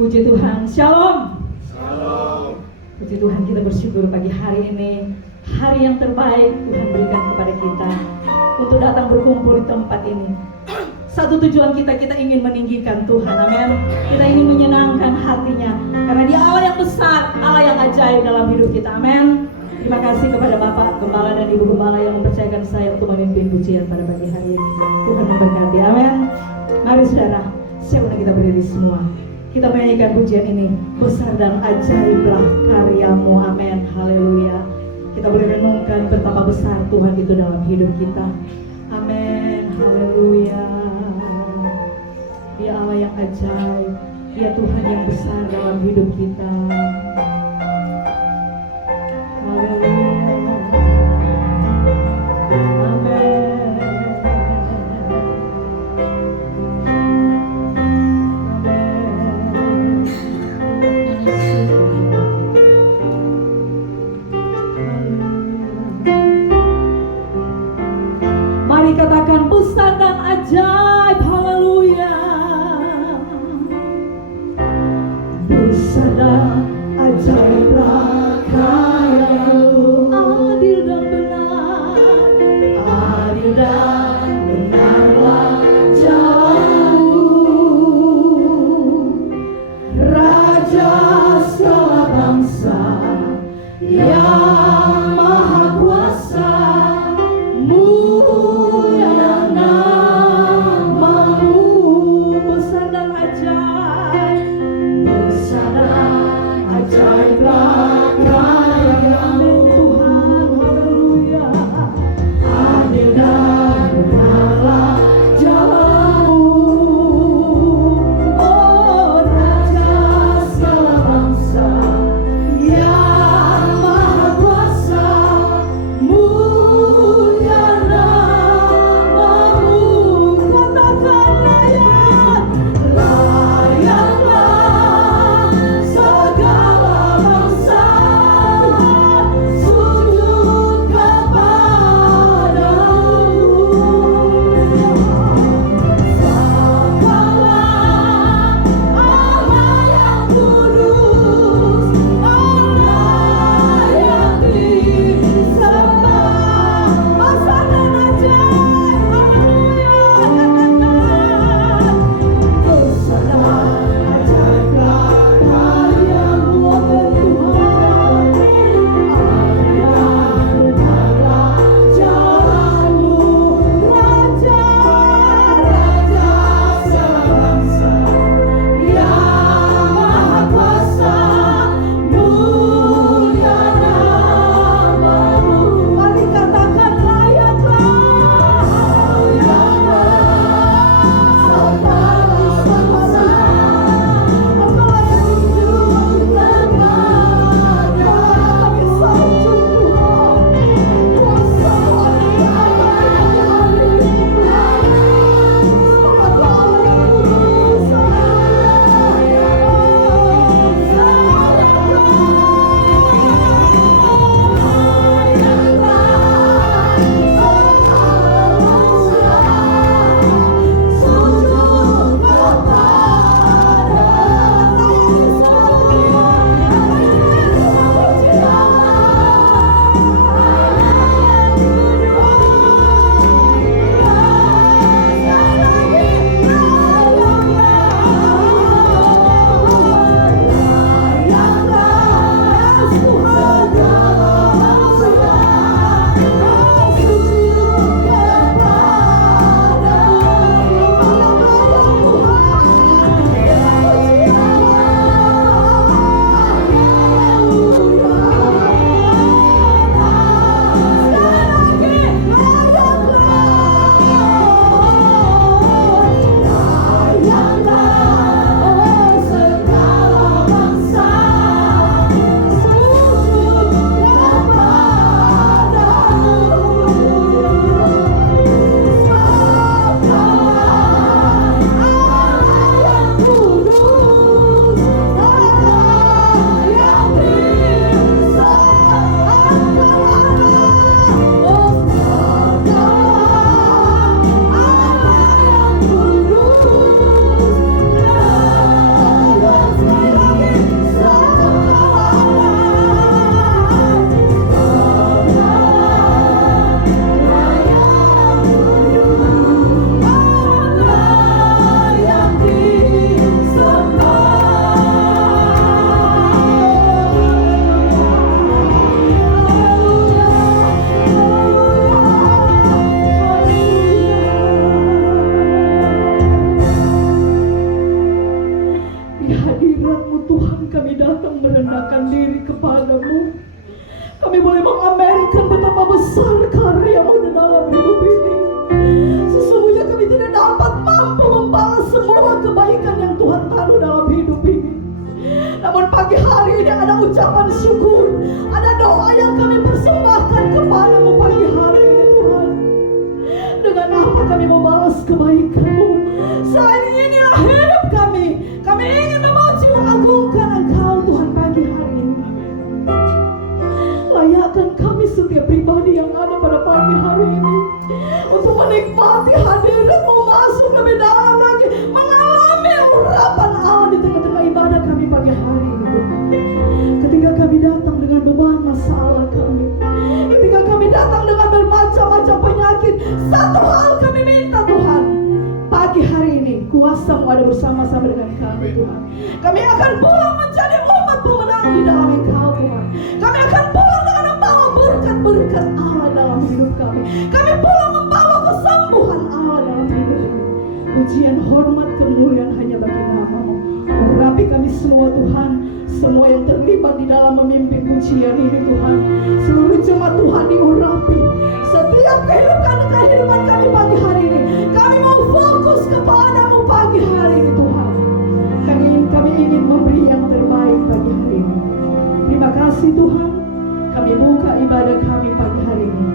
Puji Tuhan, Shalom. Shalom. Puji Tuhan, kita bersyukur pagi hari ini, hari yang terbaik Tuhan berikan kepada kita untuk datang berkumpul di tempat ini. Satu tujuan kita ingin meninggikan Tuhan, amin. Kita ingin menyenangkan hatinya, karena Dia Allah yang besar, Allah yang ajaib dalam hidup kita, amin. Terima kasih kepada Bapak Gembala dan Ibu Gembala yang mempercayakan saya untuk memimpin pujian pada pagi hari ini. Tuhan memberkati, amin. Mari saudara, siapkan kita berdiri semua. Kita menyanyikan pujian ini, besar dan ajaiblah karyamu, amin, haleluya. Kita boleh renungkan betapa besar Tuhan itu dalam hidup kita, amin, haleluya. Dia Allah yang ajaib, Dia Tuhan yang besar dalam hidup kita, haleluya, amin. Mari katakan besar dan ajaib, haleluya. Besar dan besar karya-Mu di dalam hidup ini. Sesungguhnya kami tidak dapat mampu membalas semua kebaikan yang Tuhan taruh dalam hidup ini. Namun pagi hari ini ada ucapan syukur, ada doa yang kami persembahkan kepadamu pagi hari ini Tuhan. Dengan apa kami mau balas kebaikan-Mu? Selain inilah hidup kami. Kami ingin memuji mengagungkan Engkau Tuhan pagi hari ini. Layakkan kami setiap pribadi yang ada pada pagi hari ini untuk menikmati hadirat-Mu, masuk lebih dalam lagi, mengalami urapan Allah di tengah-tengah ibadah kami pagi hari ini. Ketika kami datang dengan beban masalah kami, ketika kami datang dengan bermacam-macam penyakit, satu hal kami minta Tuhan, pagi hari ini kuasa-Mu ada bersama-sama dengan kami Tuhan. Kami akan pulang menjadi umat pemenang di dalam Engkau Tuhan. Kami akan pulang dengan membawa berkat-berkat Allah dalam hidup kami. Kami pulang membawa kesembuhan Allah dalam hidup kami. Pujian, hormat, kemuliaan hanya bagi nama-Mu. Urapi kami semua Tuhan, semua yang terlibat di dalam memimpin pujian ini Tuhan. Seluruh jemaat Tuhan diurapi. Setiap kehidupan kami pagi hari ini, kami mau fokus kepada-Mu pagi hari ini Tuhan. Kami ingin memberi yang terbaik pagi hari ini. Terima kasih Tuhan. Kami buka ibadah kami pagi hari ini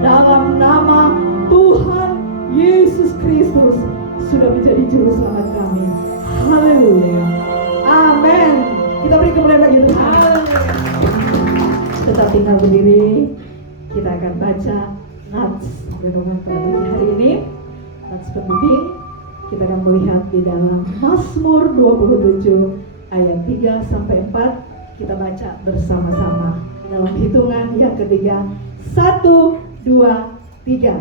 dalam nama Tuhan Yesus Kristus sudah menjadi juru selamat kami. Haleluya. Amin. Kita beri kemuliaan bagi Tuhan. Tetap tinggal berdiri. Kita akan baca nats renungan pada pagi hari ini. Nats pembimbing. Kita akan melihat di dalam Mazmur 27 ayat 3 sampai 4. Kita baca bersama-sama dalam hitungan yang ketiga. 1, 2, 3.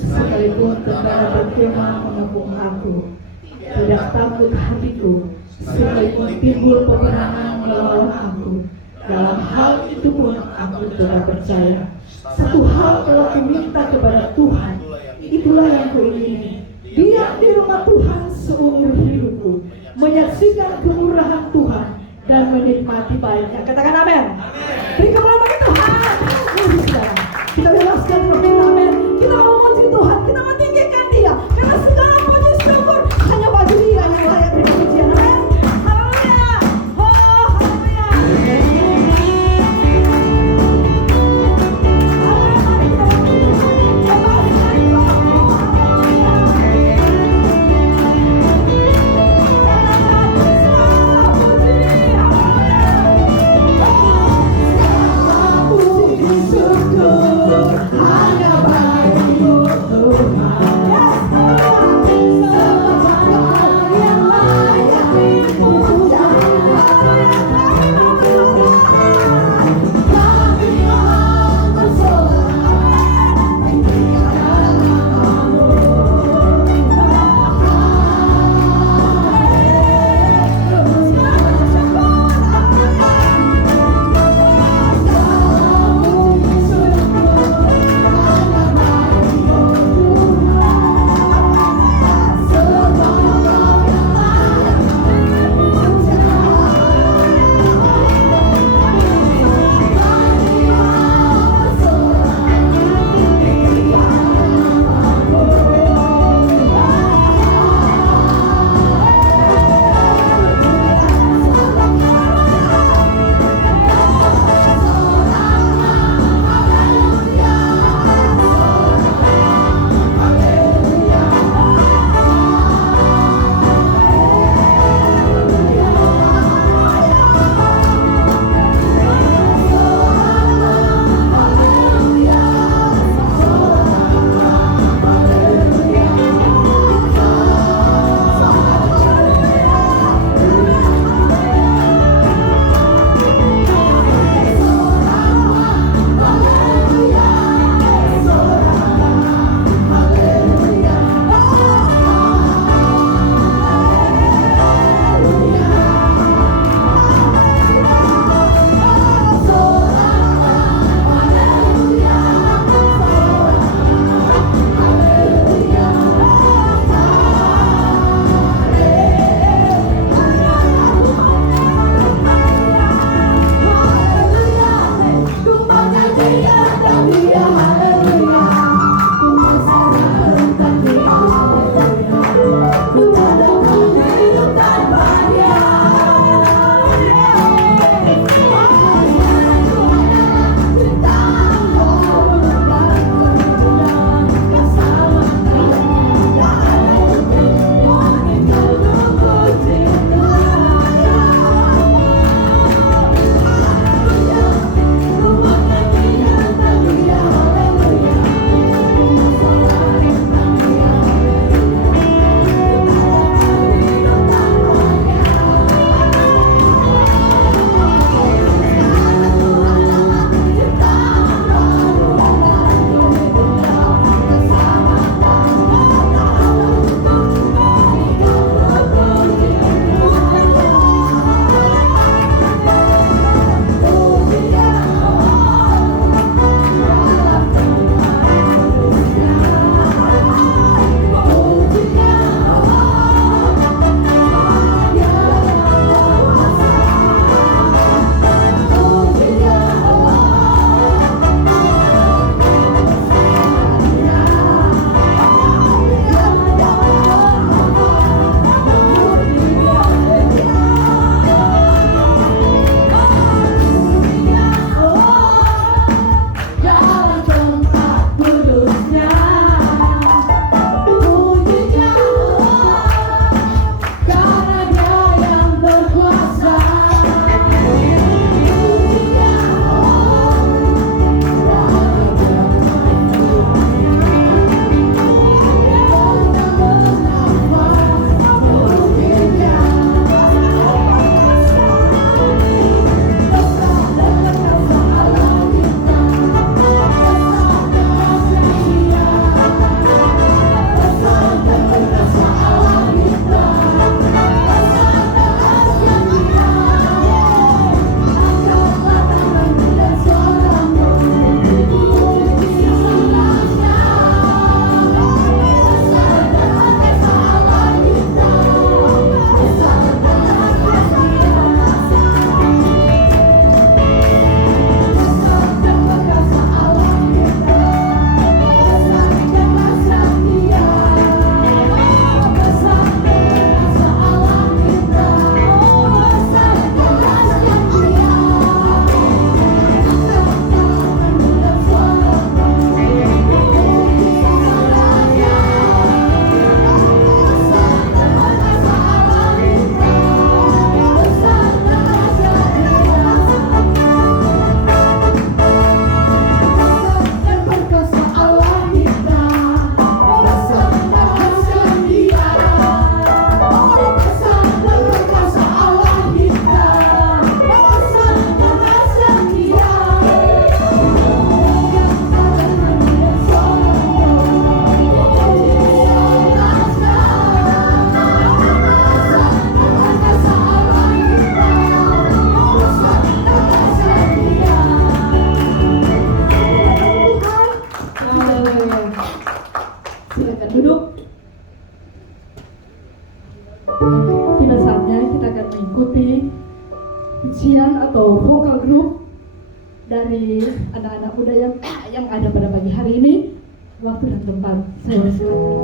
Sekalipun tentara berkemah mengepung aku, tidak takut hatiku. Sekalipun timbul peperangan melawan aku, dalam hal itu pun aku tetap percaya. Satu hal telah kuminta kepada Tuhan, itulah yang kuingini, diam di rumah Tuhan seumur hidupku, menyaksikan kemurahan Tuhan dan menikmati baiknya. Katakan amin. Beri kemuliaan bagi Tuhan. Kita bebaskan permintaan amin. Kita memuji Tuhan, kita meninggikan Dia, karena segala puji syukur hanya bagi Dia yang layak beri pujian. Amin. Haleluya. Oh, haleluya. Tiba saatnya kita akan mengikuti pujian atau vokal group dari anak-anak muda yang ada pada pagi hari ini. Waktu dan tempat saya persilakan.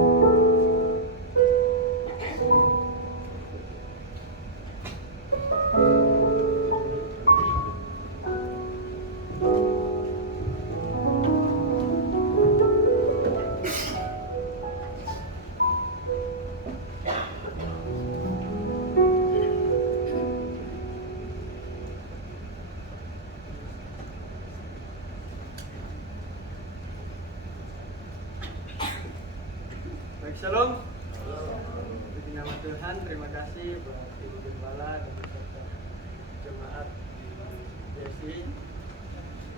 Shalom. Puji nama Tuhan, terima kasih buat Ibu Gembala dan beserta jemaat Jesi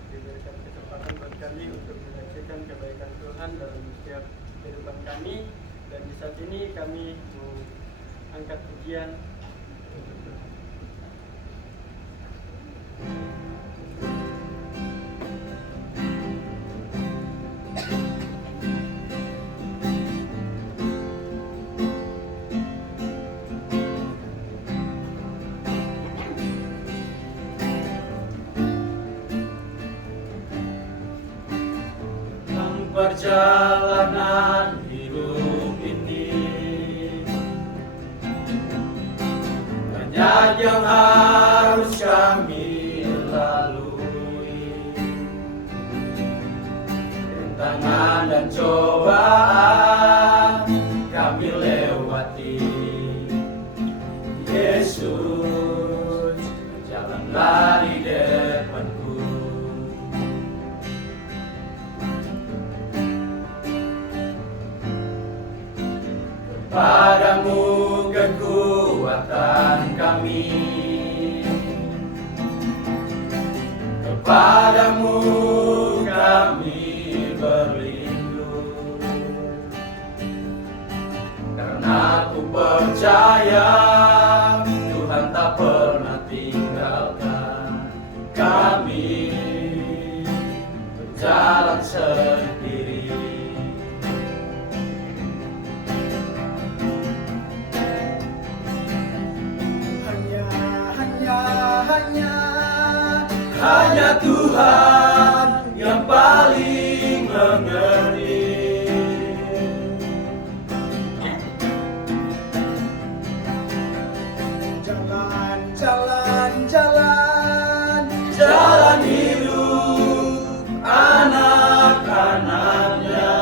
diberikan kesempatan buat kami untuk menyaksikan kebaikan Tuhan dalam setiap kehidupan kami, dan di saat ini kami mau angkat pujian untuk Tuhan. Perjalanan hidup ini banyak yang harus kami lalui, rintangan dan cobaan kami lewati. Yesus, jalanlah di depanku. Padamu kekuatan kami, kepadamu kami berlindung, karena ku percaya Tuhan tak pernah tinggalkan kami berjalan sendiri. Hanya Tuhan yang paling mengerti. Jalan hidup anak-anaknya.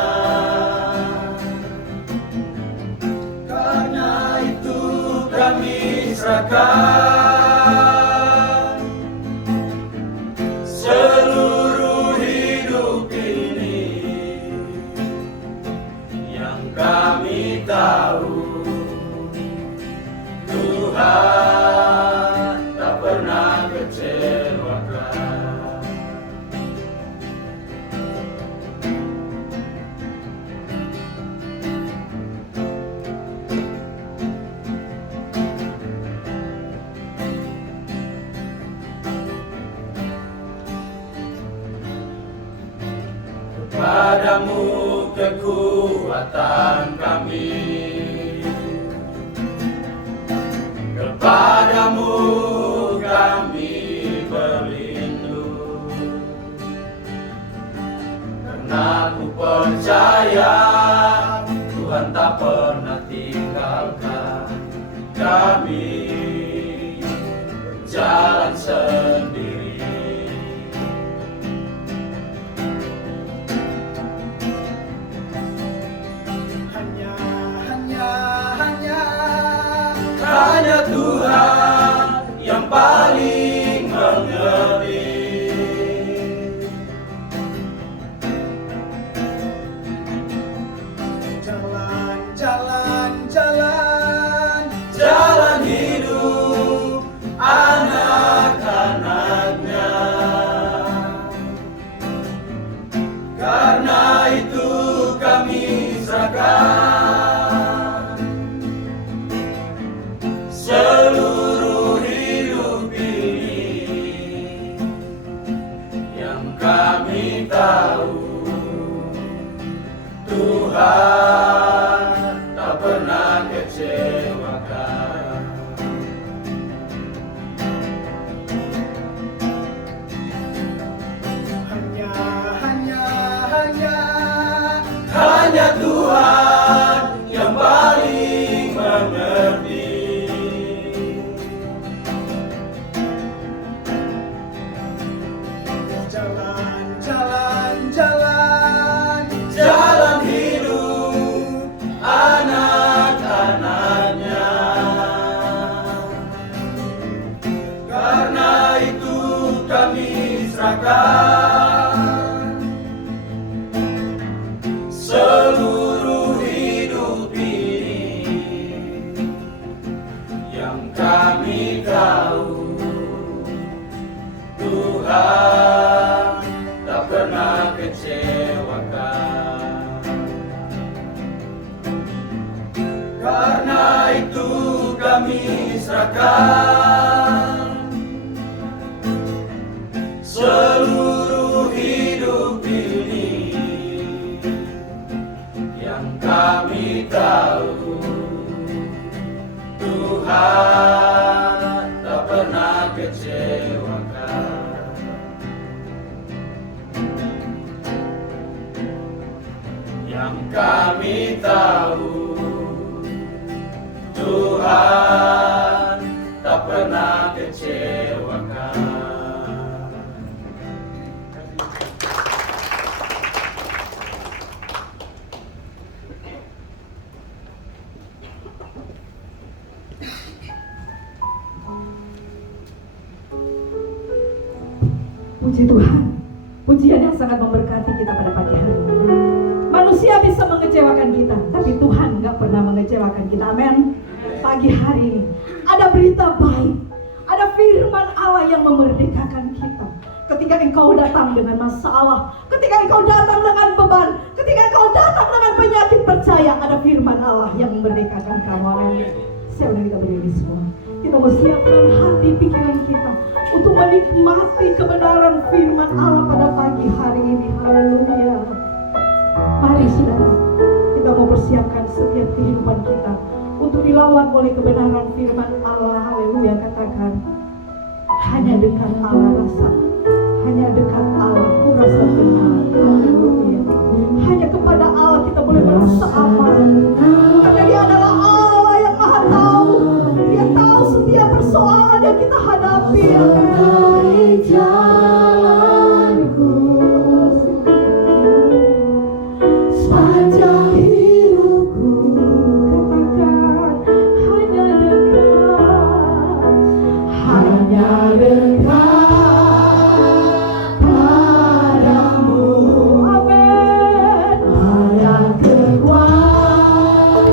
Karena itu kami serahkan seluruh hidup ini, yang kami tahu Tuhan tak pernah kecewakan. Padamu kekuatan kami, kepadamu kami berlindung, karena ku percaya Tuhan tak pernah tinggalkan kami berjalan sendiri. Hanya Tuhan yang paling mengerti. Jalan hidup anak-anaknya. Karena itu kami serahkan seluruh hidup ini, yang kami tahu, Tuhan tak pernah kecewakan. Karena itu kami serahkan seluruh hidup ini, yang kami tahu Tuhan tak pernah kecewakan. Yang kami tahu Tuhan tak pernah kecewakan. Puji Tuhan, pujian yang sangat memberkati kita pada pagi hari ini. Manusia bisa mengecewakan kita, tapi Tuhan nggak pernah mengecewakan kita. Amin. Pagi hari ini ada berita baik, ada firman Allah yang memerdekakan kita. Ketika engkau datang dengan masalah, ketika engkau datang dengan beban, ketika engkau datang dengan penyakit, percaya ada firman Allah yang memerdekakan kamu. Amin. Siapa yang kita berdiri semua? Kita mau siapkan hati pikiran kita untuk menikmati kebenaran firman Allah pada pagi hari ini. Haleluya. Mari saudara, kita mau persiapkan setiap kehidupan kita untuk dilawan oleh kebenaran firman Allah. Haleluya. Katakan, hanya dekat Allah rasa, hanya dekat Allah ku rasa benar. Haleluya. Hanya kepada Allah kita boleh merasa aman, karena Dia adalah Allah yang Maha Tahu. Dia tahu setiap persoalan yang kita hadapi. Jalanku sepanjang hidupku, katakan hanya dekat padamu. Amin. Ada kekuatan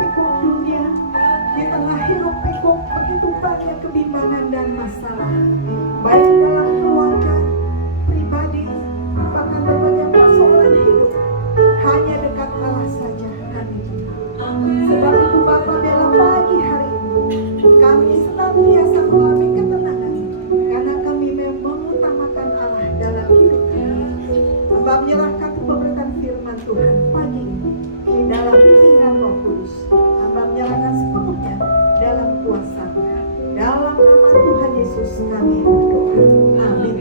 pikuk dunia, di tengah hiruk pikuk begitu banyak kebimbangan dan masalah, baik dalam keluarga, pribadi, bahkan berbagai persoalan hidup. Hanya dekat Allah saja kami. Sebab itu Bapa, dalam pagi hari ini kami senantiasa mengalami ketenangan, karena kami mengutamakan Allah dalam hidup kami. Hamba menyerahkan pemberitaan firman Tuhan pagi ini di dalam bimbingan Roh Kudus. Hamba menyerahkan sepenuhnya dalam kuasa-Nya. Dalam nama Tuhan Yesus kami berdoa. Amin.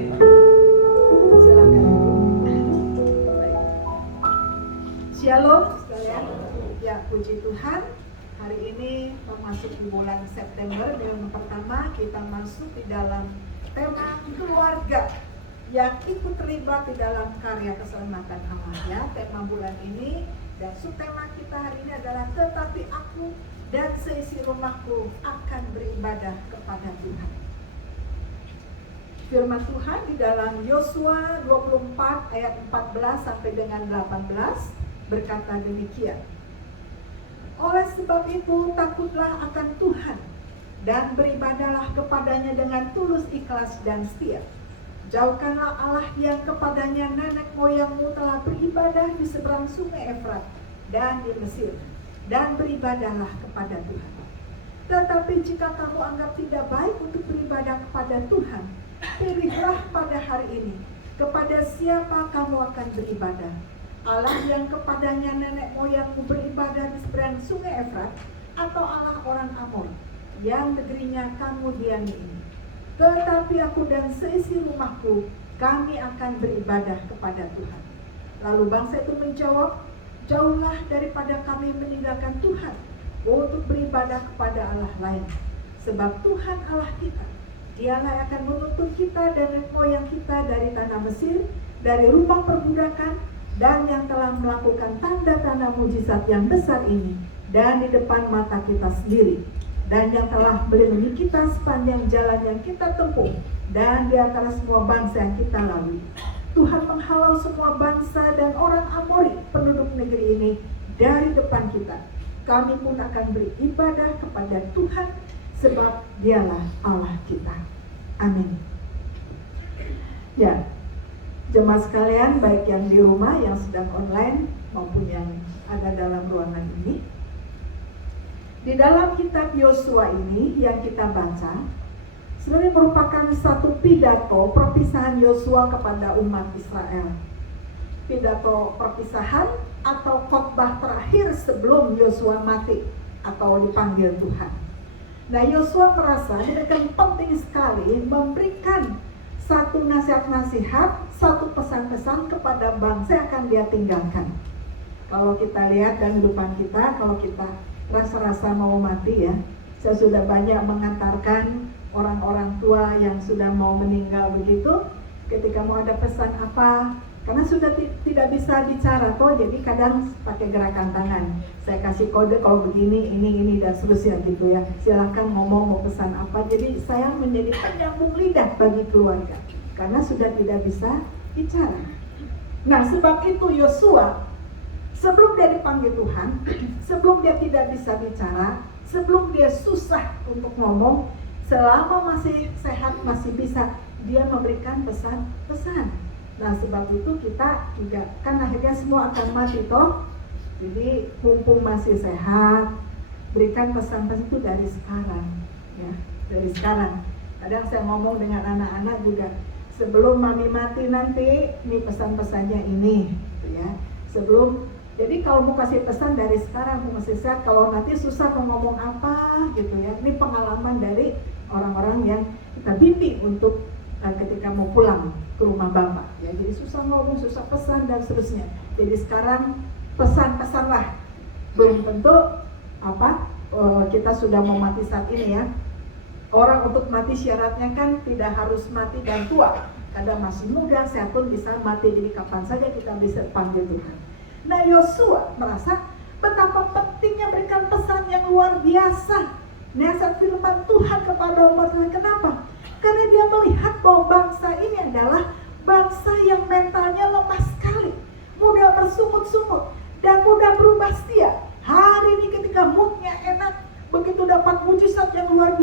Silakan. Shalom sekalian. Ya, puji Tuhan. Hari ini memasuki bulan September, bulan pertama kita masuk di dalam tema keluarga yang ikut terlibat di dalam karya keselamatan Allah. Ya, tema bulan ini dan subtema kita hari ini adalah tetapi aku dan seisi rumahku akan beribadah kepada Tuhan. Firman Tuhan di dalam Yosua 24 ayat 14 sampai dengan 18 berkata demikian. Oleh sebab itu takutlah akan Tuhan dan beribadahlah kepadanya dengan tulus, ikhlas dan setia. Jauhkanlah Allah yang kepadanya nenek moyangmu telah beribadah di seberang sungai Efrat dan di Mesir, dan beribadahlah kepada Tuhan. Tetapi jika kamu anggap tidak baik untuk beribadah kepada Tuhan, pilihlah pada hari ini kepada siapa kamu akan beribadah. Allah yang kepadanya nenek moyangmu beribadah di seberang sungai Efrat, atau Allah orang Amor yang negerinya kamu diami ini. Tetapi aku dan seisi rumahku, kami akan beribadah kepada Tuhan. Lalu bangsa itu menjawab, jauhlah daripada kami meninggalkan Tuhan untuk beribadah kepada Allah lain. Sebab Tuhan Allah kita, Dialah yang akan menuntun kita dan nenek moyang kita dari tanah Mesir, dari rumah perbudakan, dan yang telah melakukan tanda-tanda mujizat yang besar ini dan di depan mata kita sendiri, dan yang telah melindungi kita sepanjang jalan yang kita tempuh dan di antara semua bangsa yang kita lalui. Tuhan menghalau semua bangsa dan orang Amori penduduk negeri ini dari depan kita. Kami pun akan beribadah kepada Tuhan, sebab Dialah Allah kita. Amin. Ya, jemaat sekalian, baik yang di rumah, yang sedang online, maupun yang ada dalam ruangan ini. Di dalam kitab Yosua ini yang kita baca, sebenarnya merupakan satu pidato perpisahan Yosua kepada umat Israel. Pidato perpisahan atau khotbah terakhir sebelum Yosua mati atau dipanggil Tuhan. Nah, Yosua merasa demikian penting sekali memberikan satu nasihat-nasihat, satu pesan-pesan kepada bangsa yang akan dia tinggalkan. Kalau kita lihat dalam kehidupan kita, kalau kita rasa-rasa mau mati ya, saya sudah banyak mengantarkan orang-orang tua yang sudah mau meninggal begitu, ketika mau ada pesan apa, karena sudah tidak bisa bicara toh, jadi kadang pakai gerakan tangan. Saya kasih kode kalau begini, ini dan seterusnya gitu ya. Silahkan ngomong mau pesan apa. Jadi saya menjadi penyambung lidah bagi keluarga karena sudah tidak bisa bicara. Nah, sebab itu Yosua sebelum dia dipanggil Tuhan, sebelum dia tidak bisa bicara, sebelum dia susah untuk ngomong, selama masih sehat, masih bisa, dia memberikan pesan-pesan. Nah, sebab itu kita juga, kan akhirnya semua akan mati toh. Jadi mumpung masih sehat, berikan pesan-pesan itu dari sekarang, ya, dari sekarang. Kadang saya ngomong dengan anak-anak juga, sebelum mami mati nanti, ini pesan-pesannya ini, gitu ya. Sebelum, jadi kalau mau kasih pesan dari sekarang, mau masih sehat, kalau nanti susah mau ngomong apa, gitu ya. Ini pengalaman dari orang-orang yang kita bimbing untuk ketika mau pulang ke rumah Bapak, ya. Jadi susah ngomong, susah pesan dan seterusnya. Jadi sekarang pesan-pesanlah. Belum tentu kita sudah mau mati saat ini ya. Orang untuk mati syaratnya kan tidak harus mati dan tua. Kadang masih muda, sehat pun bisa mati. Jadi kapan saja kita bisa panggil Tuhan. Nah, Yosua merasa betapa pentingnya berikan pesan yang luar biasa, nasihat firman Tuhan kepada umat Tuhan. Kenapa? Karena dia melihat bahwa bangsa ini adalah bangsa yang mentalnya lemah sekali, mudah bersungut-sungut dan mudah berubah setia. Hari ini ketika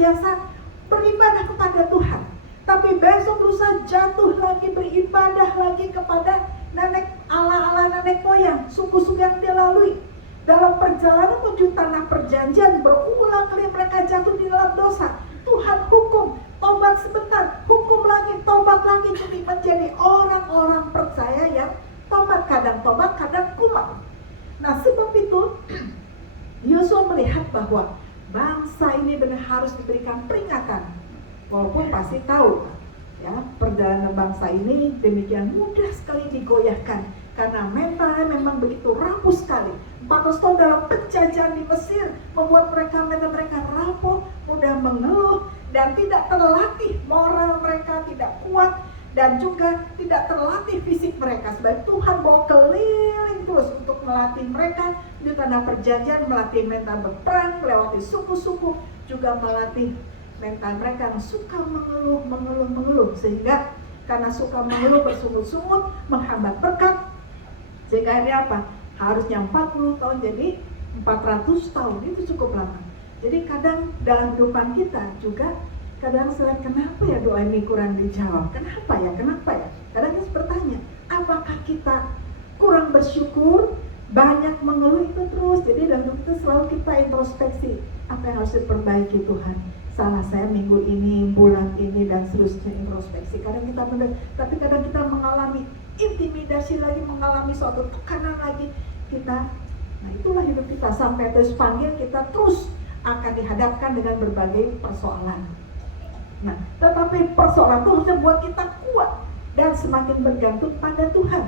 biasa beribadah kepada Tuhan. Tapi besok lusa jatuh lagi beribadah lagi kepada nenek ala-ala nenek moyang, suku-suku yang dia lalui. Dalam perjalanan menuju tanah perjanjian, berulang kali mereka jatuh di dalam dosa. Tuhan hukum, tobat sebentar, hukum lagi, tobat lagi. Jadi menjadi orang-orang percaya yang tobat, kadang kumat. Nah sebab itu Yosua melihat bahwa bangsa ini benar harus diberikan peringatan. Walaupun pasti tahu ya, perjalanan bangsa ini demikian mudah sekali digoyahkan karena mentalnya memang begitu rapuh sekali. 400 tahun dalam penjajahan di Mesir membuat mental mereka rapuh, mudah mengeluh, dan tidak terlatih. Moral mereka tidak kuat dan juga tidak terlatih fisik mereka. Sebab Tuhan bawa keliling terus untuk melatih mereka di tanah perjanjian, melatih mental berperang, melewati suku-suku, juga melatih mental mereka yang suka mengeluh, sehingga karena suka mengeluh bersungut-sungut menghambat berkat, sehingga akhirnya apa? Harusnya 40 tahun jadi 400 tahun, itu cukup lama. Jadi kadang dalam kehidupan kita juga kadang selain kenapa ya doa ini kurang dijawab, kenapa ya, kadang kita bertanya, apakah kita kurang bersyukur, banyak mengeluh itu terus. Jadi dalam hidup kita selalu kita introspeksi, apa yang harus diperbaiki Tuhan, salah saya minggu ini, bulan ini, dan seterusnya, introspeksi. Kadang kita benar, tapi kadang kita mengalami intimidasi lagi, mengalami suatu tekanan lagi kita. Nah itulah hidup kita, sampai terus panggil kita terus akan dihadapkan dengan berbagai persoalan. Nah tetapi persoalan itu harusnya buat kita kuat dan semakin bergantung pada Tuhan.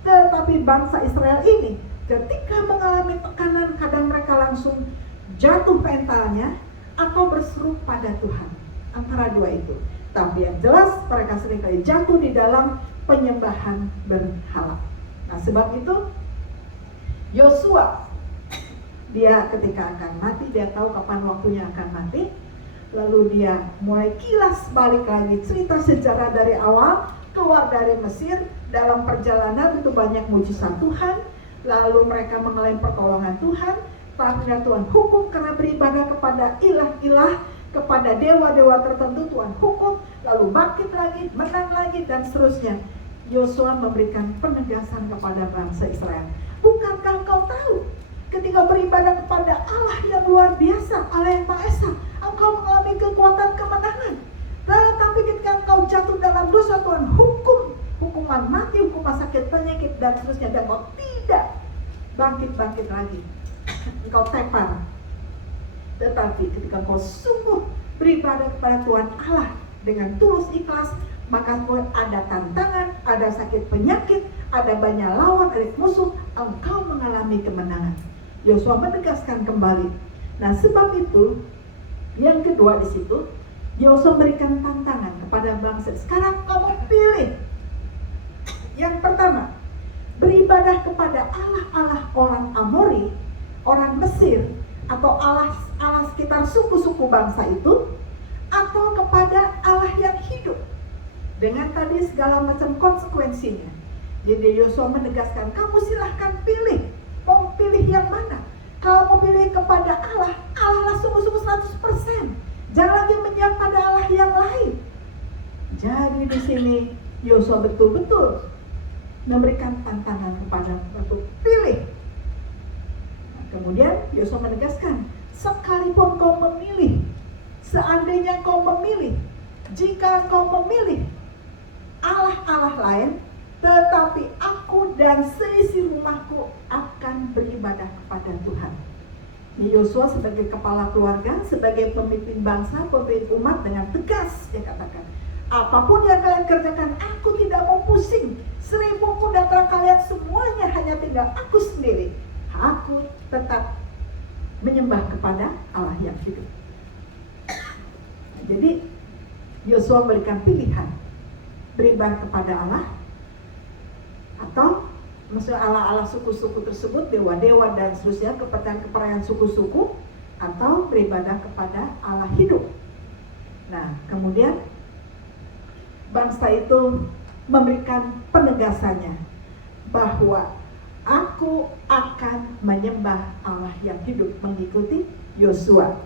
Tetapi bangsa Israel ini ketika mengalami tekanan, kadang mereka langsung jatuh mentalnya atau berseru pada Tuhan, antara dua itu. Tapi yang jelas mereka seringkali jatuh di dalam penyembahan berhala. Nah sebab itu Yosua, dia ketika akan mati, dia tahu kapan waktunya akan mati. Lalu dia mulai kilas balik lagi cerita sejarah dari awal, keluar dari Mesir. Dalam perjalanan itu banyak mujizat Tuhan, lalu mereka mengalami pertolongan Tuhan. Tapi Tuhan hukum karena beribadah kepada ilah-ilah, kepada dewa-dewa tertentu. Tuhan hukum, lalu bangkit lagi, menang lagi, dan seterusnya. Yosua memberikan penegasan kepada bangsa Israel. Bukankah engkau tahu, ketika beribadah kepada Allah yang luar biasa, Allah yang Maha Esa, engkau mengalami kekuatan kemenangan. Tetapi ketika engkau jatuh dalam dosa, Tuhan hukum, hukuman mati, hukuman sakit penyakit, dan seterusnya, dan engkau tidak bangkit lagi. Engkau tepar. Tetapi ketika engkau sungguh beribadah kepada Tuhan Allah dengan tulus ikhlas, maka ada tantangan, ada sakit penyakit, ada banyak lawan, ada musuh, engkau mengalami kemenangan. Yosua menegaskan kembali. Nah sebab itu, yang kedua di situ, Yosua berikan tantangan kepada bangsa. Sekarang kamu pilih. Yang pertama, beribadah kepada Allah-Allah orang Amori, orang Mesir, atau Allah sekitar suku-suku bangsa itu, atau kepada Allah yang hidup, dengan tadi segala macam konsekuensinya. Jadi Yosua menegaskan, kamu silahkan pilih, mau pilih yang mana. Kalau mau pilih kepada Allah, Allah sungguh-sungguh 100%. Jangan lagi menyembah pada Allah yang lain. Jadi di sini Yosua betul-betul memberikan tantangan kepada untuk pilih. Nah, kemudian Yosua menegaskan, sekalipun kau memilih, seandainya kau memilih, jika kau memilih Allah-Allah lain, tetapi aku dan seisi rumahku akan beribadah kepada Tuhan. Yosua sebagai kepala keluarga, sebagai pemimpin bangsa, pemimpin umat, dengan tegas dia katakan, apapun yang kalian kerjakan, aku tidak mau pusing. 1000 kuda kalian semuanya hanya tinggal aku sendiri. Aku tetap menyembah kepada Allah yang hidup. Jadi Yosua memberikan pilihan, beribadah kepada Allah, atau maksudnya Allah-Allah suku-suku tersebut, dewa-dewa dan seterusnya, kepercayaan suku-suku, atau beribadah kepada Allah hidup. Nah, kemudian bangsa itu memberikan penegasannya bahwa aku akan menyembah Allah yang hidup, mengikuti Yosua.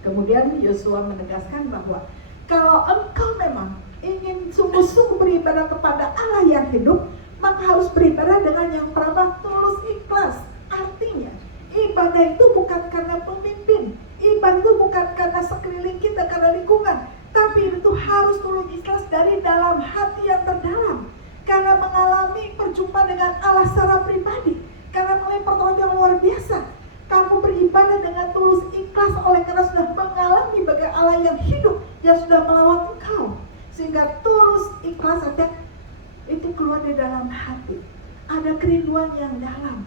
Kemudian Yosua menegaskan bahwa kalau engkau memang ingin sungguh-sungguh beribadah kepada Allah yang hidup, maka harus beribadah dengan yang pertama tulus ikhlas. Artinya ibadah itu bukan karena pemimpin, ibadah itu bukan karena sekeliling kita, karena lingkungan, tapi itu harus tulus ikhlas dari dalam hati yang terdalam, karena mengalami perjumpaan dengan Allah secara pribadi, karena mengalami pertolongan yang luar biasa. Kamu beribadah dengan tulus ikhlas oleh karena sudah mengalami bagaimana Allah yang hidup yang sudah melawat engkau, sehingga tulus ikhlas ada itu keluar dari dalam hati, ada kerinduan yang dalam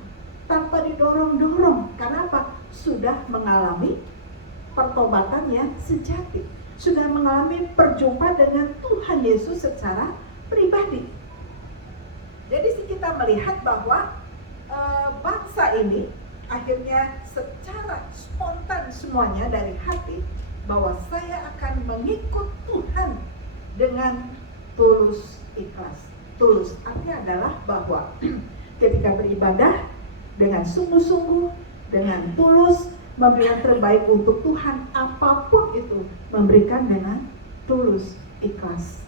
tanpa didorong-dorong. Karena apa? Sudah mengalami pertobatan yang sejati, sudah mengalami perjumpaan dengan Tuhan Yesus secara pribadi. Jadi kita melihat bahwa bangsa ini akhirnya secara spontan semuanya dari hati bahwa saya akan mengikut Tuhan dengan tulus ikhlas. Tulus artinya adalah bahwa ketika beribadah dengan sungguh-sungguh, dengan tulus, memberikan terbaik untuk Tuhan, apapun itu memberikan dengan tulus ikhlas,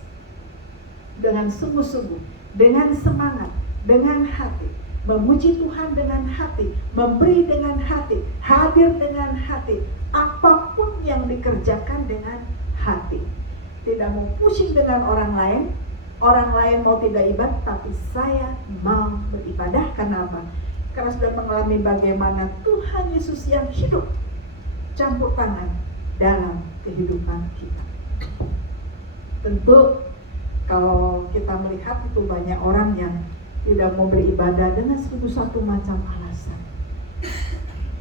dengan sungguh-sungguh, dengan semangat, dengan hati, memuji Tuhan dengan hati, memberi dengan hati, hadir dengan hati, apapun yang dikerjakan dengan hati. Tidak mau pusing dengan orang lain mau tidak ibadah, tapi saya mau beribadah. Karena apa? Karena sudah mengalami bagaimana Tuhan Yesus yang hidup campur tangan dalam kehidupan kita. Tentu kalau kita melihat itu banyak orang yang tidak mau beribadah dengan 1001 macam alasan.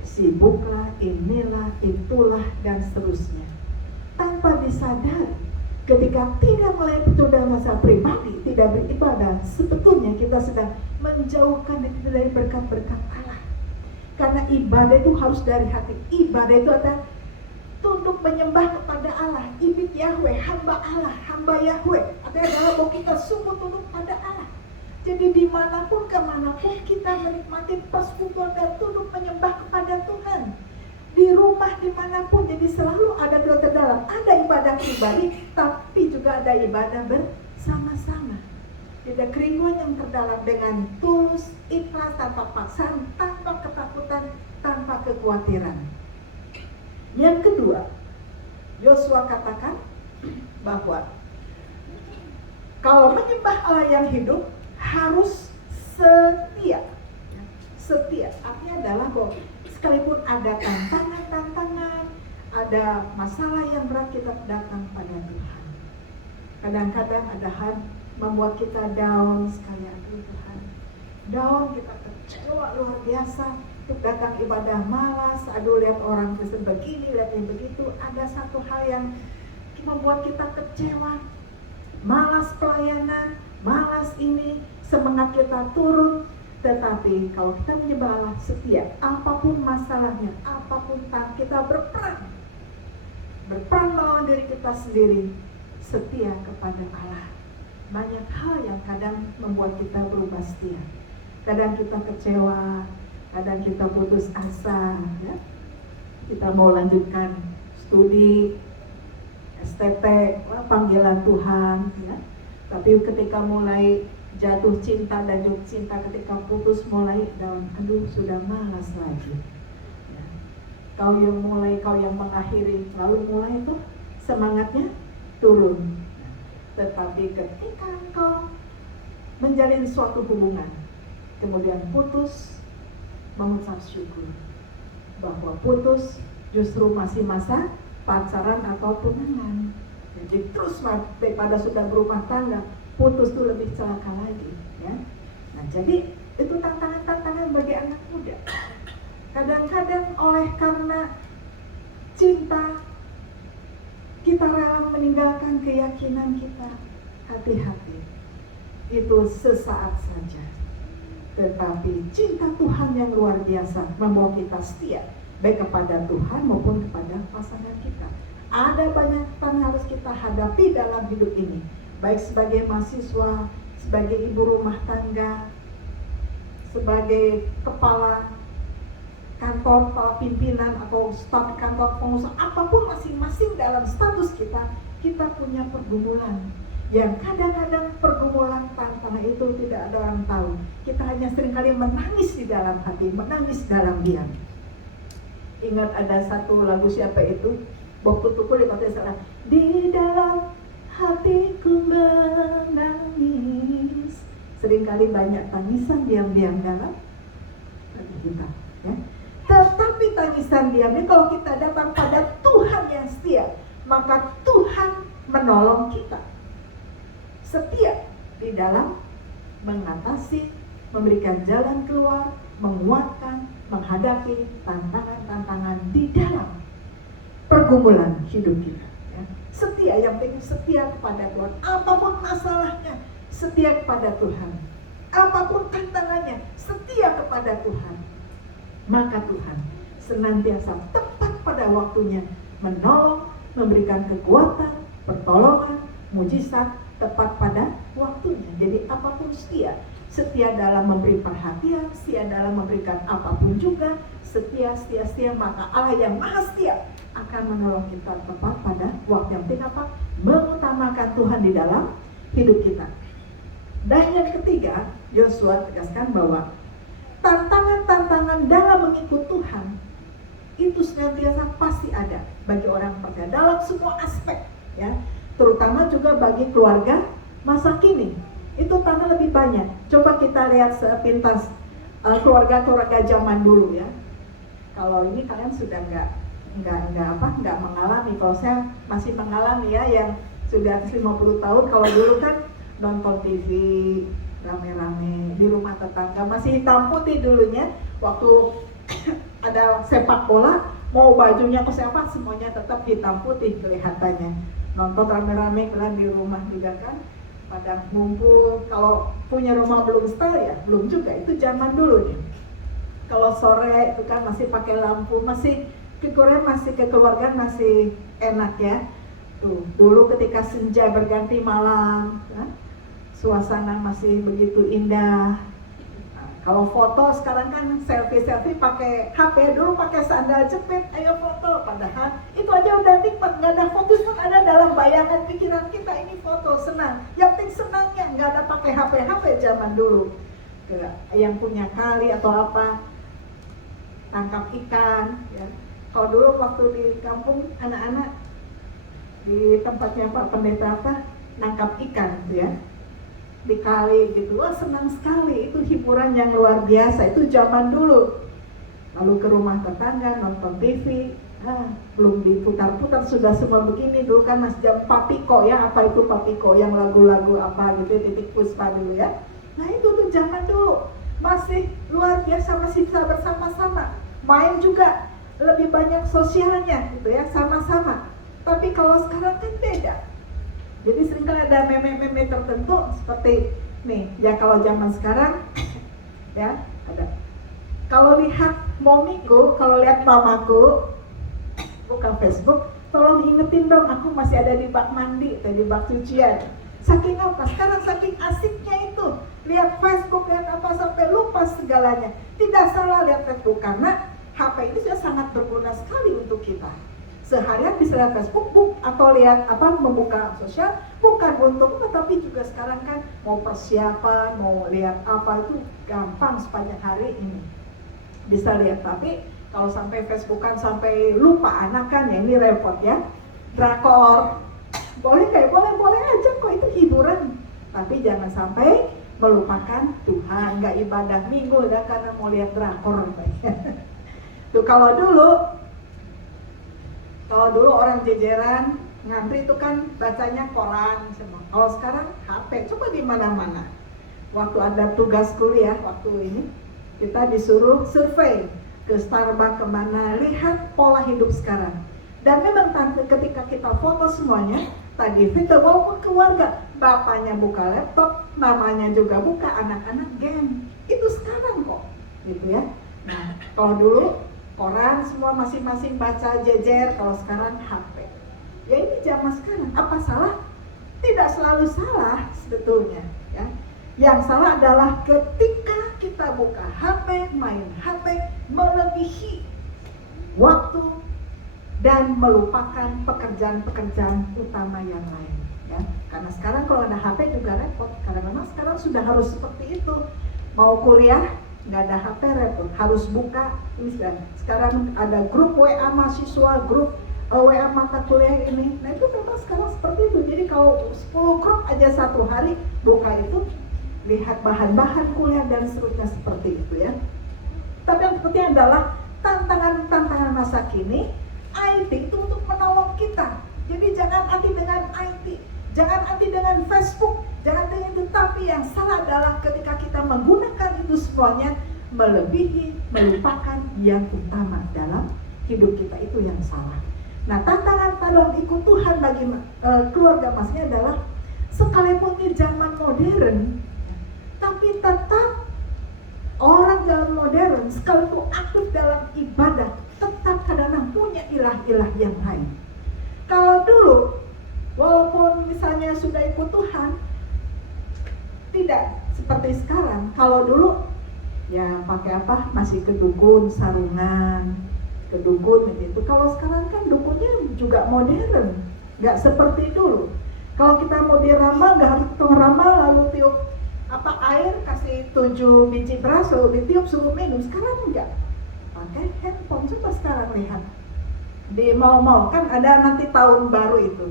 Sibuklah, inilah, itulah, dan seterusnya. Tanpa disadari, ketika tidak mulai betul dalam masa pribadi, tidak beribadah, sebetulnya kita sedang menjauhkan diri dari berkat-berkat Allah. Karena ibadah itu harus dari hati. Ibadah itu adalah tunduk menyembah kepada Allah. Ibit Yahweh, hamba Allah, hamba Yahweh. Artinya adalah bahwa kita sungguh tunduk pada Allah. Jadi dimanapun kemanapun kita menikmati persekutuan dan tunduk menyembah kepada Tuhan. Di rumah dimanapun, jadi selalu ada dua terdalam. Ada ibadah pribadi, tapi juga ada ibadah bersama-sama. Ada kerinduan yang terdalam dengan tulus, ikhlas, tanpa paksaan, tanpa ketakutan, tanpa kekhawatiran. Yang kedua, Yosua katakan bahwa kalau menyembah Allah yang hidup harus setia. Setia artinya adalah bahwa sekalipun ada tantangan, ada masalah yang berat, kita datang pada Tuhan. Kadang-kadang ada hal membuat kita down sekali, aduh Tuhan, down, kita kecewa luar biasa, untuk datang ibadah malas, aduh lihat orang Kristen begini, lihat yang begitu. Ada satu hal yang membuat kita kecewa, malas pelayanan, malas ini, semangat kita turun. Tetapi kalau kita menyembah Allah setia, apapun masalahnya, apapun kita berperang melawan diri kita sendiri, setia kepada Allah. Banyak hal yang kadang membuat kita berubah setia. Kadang kita kecewa, kadang kita putus asa, ya. Kita mau lanjutkan studi STT, panggilan Tuhan, ya. Tapi ketika mulai jatuh cinta dan jatuh cinta, ketika putus mulai down, aduh sudah malas lagi, ya. Kau yang mengakhiri, lalu mulai tuh semangatnya turun. Tetapi ketika engkau menjalin suatu hubungan, kemudian putus, mengucap syukur bahwa putus justru masih masa pacaran atau tunangan. Jadi terus daripada sudah berumah tangga, putus itu lebih celaka lagi, ya. Nah, jadi itu tantangan bagi anak muda. Kadang-kadang oleh karena cinta, kita rela meninggalkan keyakinan kita. Hati-hati, itu sesaat saja. Tetapi cinta Tuhan yang luar biasa membawa kita setia, baik kepada Tuhan maupun kepada pasangan kita. Ada banyak tantangan harus kita hadapi dalam hidup ini, baik sebagai mahasiswa, sebagai ibu rumah tangga, sebagai kepala kantor para pimpinan atau staf kantor pengusaha, apapun masing-masing dalam status kita, kita punya pergumulan. Yang kadang-kadang pergumulan tantangan itu tidak ada orang tahu. Kita hanya seringkali menangis di dalam hati, menangis dalam diam. Ingat ada satu lagu siapa itu? Bob Tutuku di kota salah. Di dalam hatiku menangis. Seringkali banyak tangisan diam-diam dalam hati kita. Ya. Tetapi tangisan diamnya kalau kita datang pada Tuhan yang setia, maka Tuhan menolong kita. Setia di dalam mengatasi, memberikan jalan keluar, menguatkan, menghadapi tantangan-tantangan di dalam pergumulan hidup kita. Ya. Setia, yang penting setia kepada Tuhan. Apapun masalahnya, setia kepada Tuhan. Apapun tantangannya, setia kepada Tuhan. Maka Tuhan senantiasa tepat pada waktunya menolong, memberikan kekuatan, pertolongan, mujizat tepat pada waktunya. Jadi apapun setia dalam memberi perhatian, setia dalam memberikan apapun juga, setia, maka Allah yang maha setia akan menolong kita tepat pada waktu yang penting apa? Mengutamakan Tuhan di dalam hidup kita. Dan yang ketiga, Yosua tegaskan bahwa tantangan-tantangan dalam mengikut Tuhan itu senantiasa pasti ada bagi orang percaya dalam semua aspek, ya. Terutama juga bagi keluarga masa kini. Itu tantangan lebih banyak. Coba kita lihat sepintas keluarga-keluarga zaman dulu, ya. Kalau ini kalian sudah nggak mengalami. Kalau saya masih mengalami, ya, yang sudah 50 tahun. Kalau dulu kan nonton TV rame-rame di rumah tetangga, masih hitam putih dulunya. Waktu ada sepak bola, mau bajunya ke siapa, semuanya tetap hitam putih kelihatannya. Nonton rame-rame, kalian di rumah juga kan pada ngumpul. Kalau punya rumah belum style, ya belum juga, itu zaman dulu nih. Kalau sore itu kan masih pakai lampu, masih kekeluargaan masih enak, ya. Tuh, dulu ketika senja berganti malam, ya, suasana masih begitu indah. Nah, kalau foto sekarang kan selfie pakai HP, dulu pakai sandal jepit, ayo foto. Padahal itu aja udah nikmat, nggak ada foto pun ada dalam bayangan pikiran kita, ini foto senang. Yang penting senangnya, nggak ada pakai HP zaman dulu. Yang punya kali atau apa, tangkap ikan, ya. Kalau dulu waktu di kampung anak-anak di tempatnya Pak Pendeta nangkap ikan, ya, di kali gitu. Wah, senang sekali, itu hiburan yang luar biasa, itu zaman dulu. Lalu ke rumah tetangga nonton TV, belum diputar-putar sudah semua begini. Dulu kan masih jam Papiko, ya, apa itu Papiko, yang lagu-lagu apa gitu, Titik Puspa dulu, ya. Nah itu tuh zaman dulu masih luar biasa, masih bisa bersama-sama, main juga lebih banyak sosialnya gitu, ya, sama-sama. Tapi kalau sekarang kan beda. Jadi seringkali ada meme-meme tertentu seperti nih, ya, kalau zaman sekarang ya ada. Kalau lihat momiku, kalau lihat mamaku buka Facebook, tolong ingetin dong, aku masih ada di bak mandi atau di bak cucian. Saking apa? Sekarang saking asiknya itu lihat Facebook, lihat apa sampai lupa segalanya. Tidak salah lihat Facebook, karena HP ini sudah sangat berguna sekali untuk kita. Seharian bisa lihat Facebook atau lihat apa, membuka sosial, bukan untuk, tetapi juga sekarang kan mau persiapan, mau lihat apa itu gampang sepanjang hari ini bisa lihat. Tapi kalau sampai Facebookan sampai lupa anak kan, ya ini repot, ya. Drakor boleh kayak boleh aja kok, itu hiburan, tapi jangan sampai melupakan Tuhan. Nggak ibadah minggu ya karena mau lihat drakor. Tuh, kalau dulu orang jejeran ngantri itu kan bacanya koran semua. Kalau sekarang HP, coba di mana-mana. Waktu ada tugas kuliah, waktu ini kita disuruh survei ke Starbucks kemana, lihat pola hidup sekarang. Dan memang ketika kita foto semuanya, tadi video walaupun keluarga, bapaknya buka laptop, mamanya juga buka, anak-anak game. Itu sekarang kok, gitu, ya. Nah, kalau dulu koran semua masing-masing baca jejer, kalau sekarang HP. Ya ini zaman sekarang, apa salah? Tidak selalu salah sebetulnya, ya. Yang salah adalah ketika kita buka HP, main HP, melebihi waktu dan melupakan pekerjaan-pekerjaan utama yang lain, ya. Karena sekarang kalau ada HP juga repot, karena memang sekarang sudah harus seperti itu. Mau kuliah nggak ada HP repot, harus buka. Sekarang ada grup WA mahasiswa, grup WA mata kuliah ini. Nah itu memang sekarang seperti itu. Jadi kalau 10 grup aja satu hari buka itu, lihat bahan-bahan kuliah dan seterusnya seperti itu, ya. Tapi yang penting adalah tantangan masa kini, IT itu untuk menolong kita. Jadi jangan anti dengan IT, jangan anti dengan Facebook, jangan dengan itu. Tapi yang salah adalah ketika kita menggunakan itu semuanya melebihi, melupakan yang utama dalam hidup kita, itu yang salah. Nah, tantangan dalam ikut Tuhan bagi keluarga masnya adalah sekalipun di zaman modern, tapi tetap orang dalam modern sekalipun aktif dalam ibadah, tetap kadang-kadang punya ilah-ilah yang lain. Kalau dulu, walaupun misalnya sudah ikut Tuhan, tidak seperti sekarang. Kalau dulu, ya pakai apa? Masih ke dukun, sarungan, ke dukun itu. Kalau sekarang kan dukunnya juga modern, nggak seperti dulu. Kalau kita mau diramal, nggak harus ramal lalu tiup air, kasih 7 biji beras lalu ditiup suruh minum. Sekarang enggak, pakai handphone. Coba sekarang lihat di mall-mall kan ada nanti tahun baru itu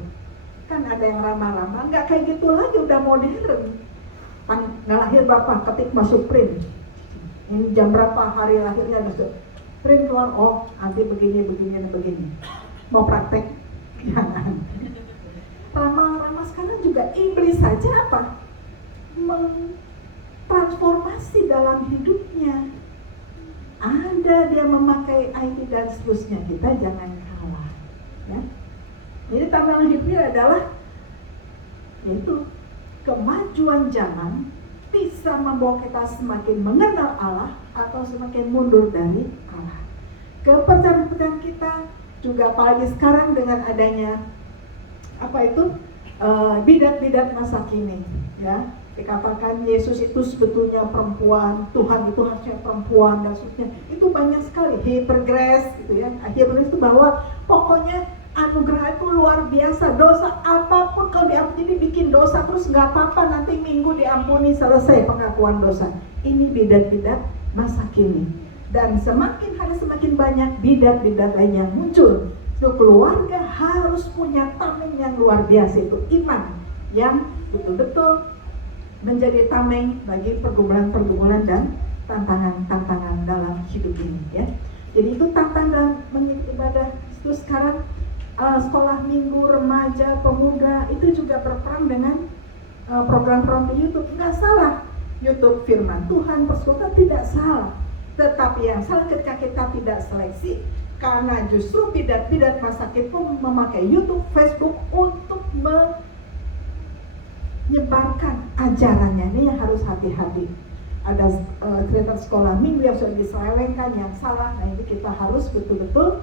kan ada yang ramal-ramal, nggak kayak gitu lagi, udah modern. Nggak lahir berapa, ketik masuk print, ini jam berapa hari lahirnya, ada print keluar, oh nanti begini mau praktek jangan. Ramal-ramal sekarang juga iblis saja apa transformasi dalam hidupnya. Ada dia memakai IT dan seterusnya, kita jangan kalah, ya. Jadi tantangan hidupnya adalah yaitu kemajuan zaman bisa membawa kita semakin mengenal Allah atau semakin mundur dari Allah. Kepercayaan kita juga apalagi sekarang dengan adanya bidat-bidat masa kini, ya. Dikatakan Yesus itu sebetulnya perempuan, Tuhan itu harusnya perempuan dan sebagainya. Itu banyak sekali hypergrace gitu, ya. Hypergrace itu bahwa pokoknya anugerah itu luar biasa, dosa apapun kalau diampuni, jadi bikin dosa terus nggak apa-apa, nanti minggu diampuni, selesai pengakuan dosa. Ini bidat-bidat masa kini. Dan semakin hari semakin banyak bidat-bidat lain yang muncul. So, keluarga harus punya tameng yang luar biasa, itu iman yang betul-betul menjadi tameng bagi pergumulan-pergumulan dan tantangan-tantangan dalam hidup ini, ya. Jadi itu tantangan mengikuti ibadah. Terus sekarang sekolah minggu, remaja, pemuda itu juga berperan dengan program-program di YouTube. Nggak salah, YouTube firman Tuhan, persekutuan tidak salah. Tetapi yang salah ketika kita tidak seleksi, karena justru bidat-bidat masa kini pun memakai YouTube, Facebook untuk menyebarkan ajarannya. Ini yang harus hati-hati. Ada cerita sekolah minggu yang sudah diselewengkan, yang salah. Nah ini kita harus betul-betul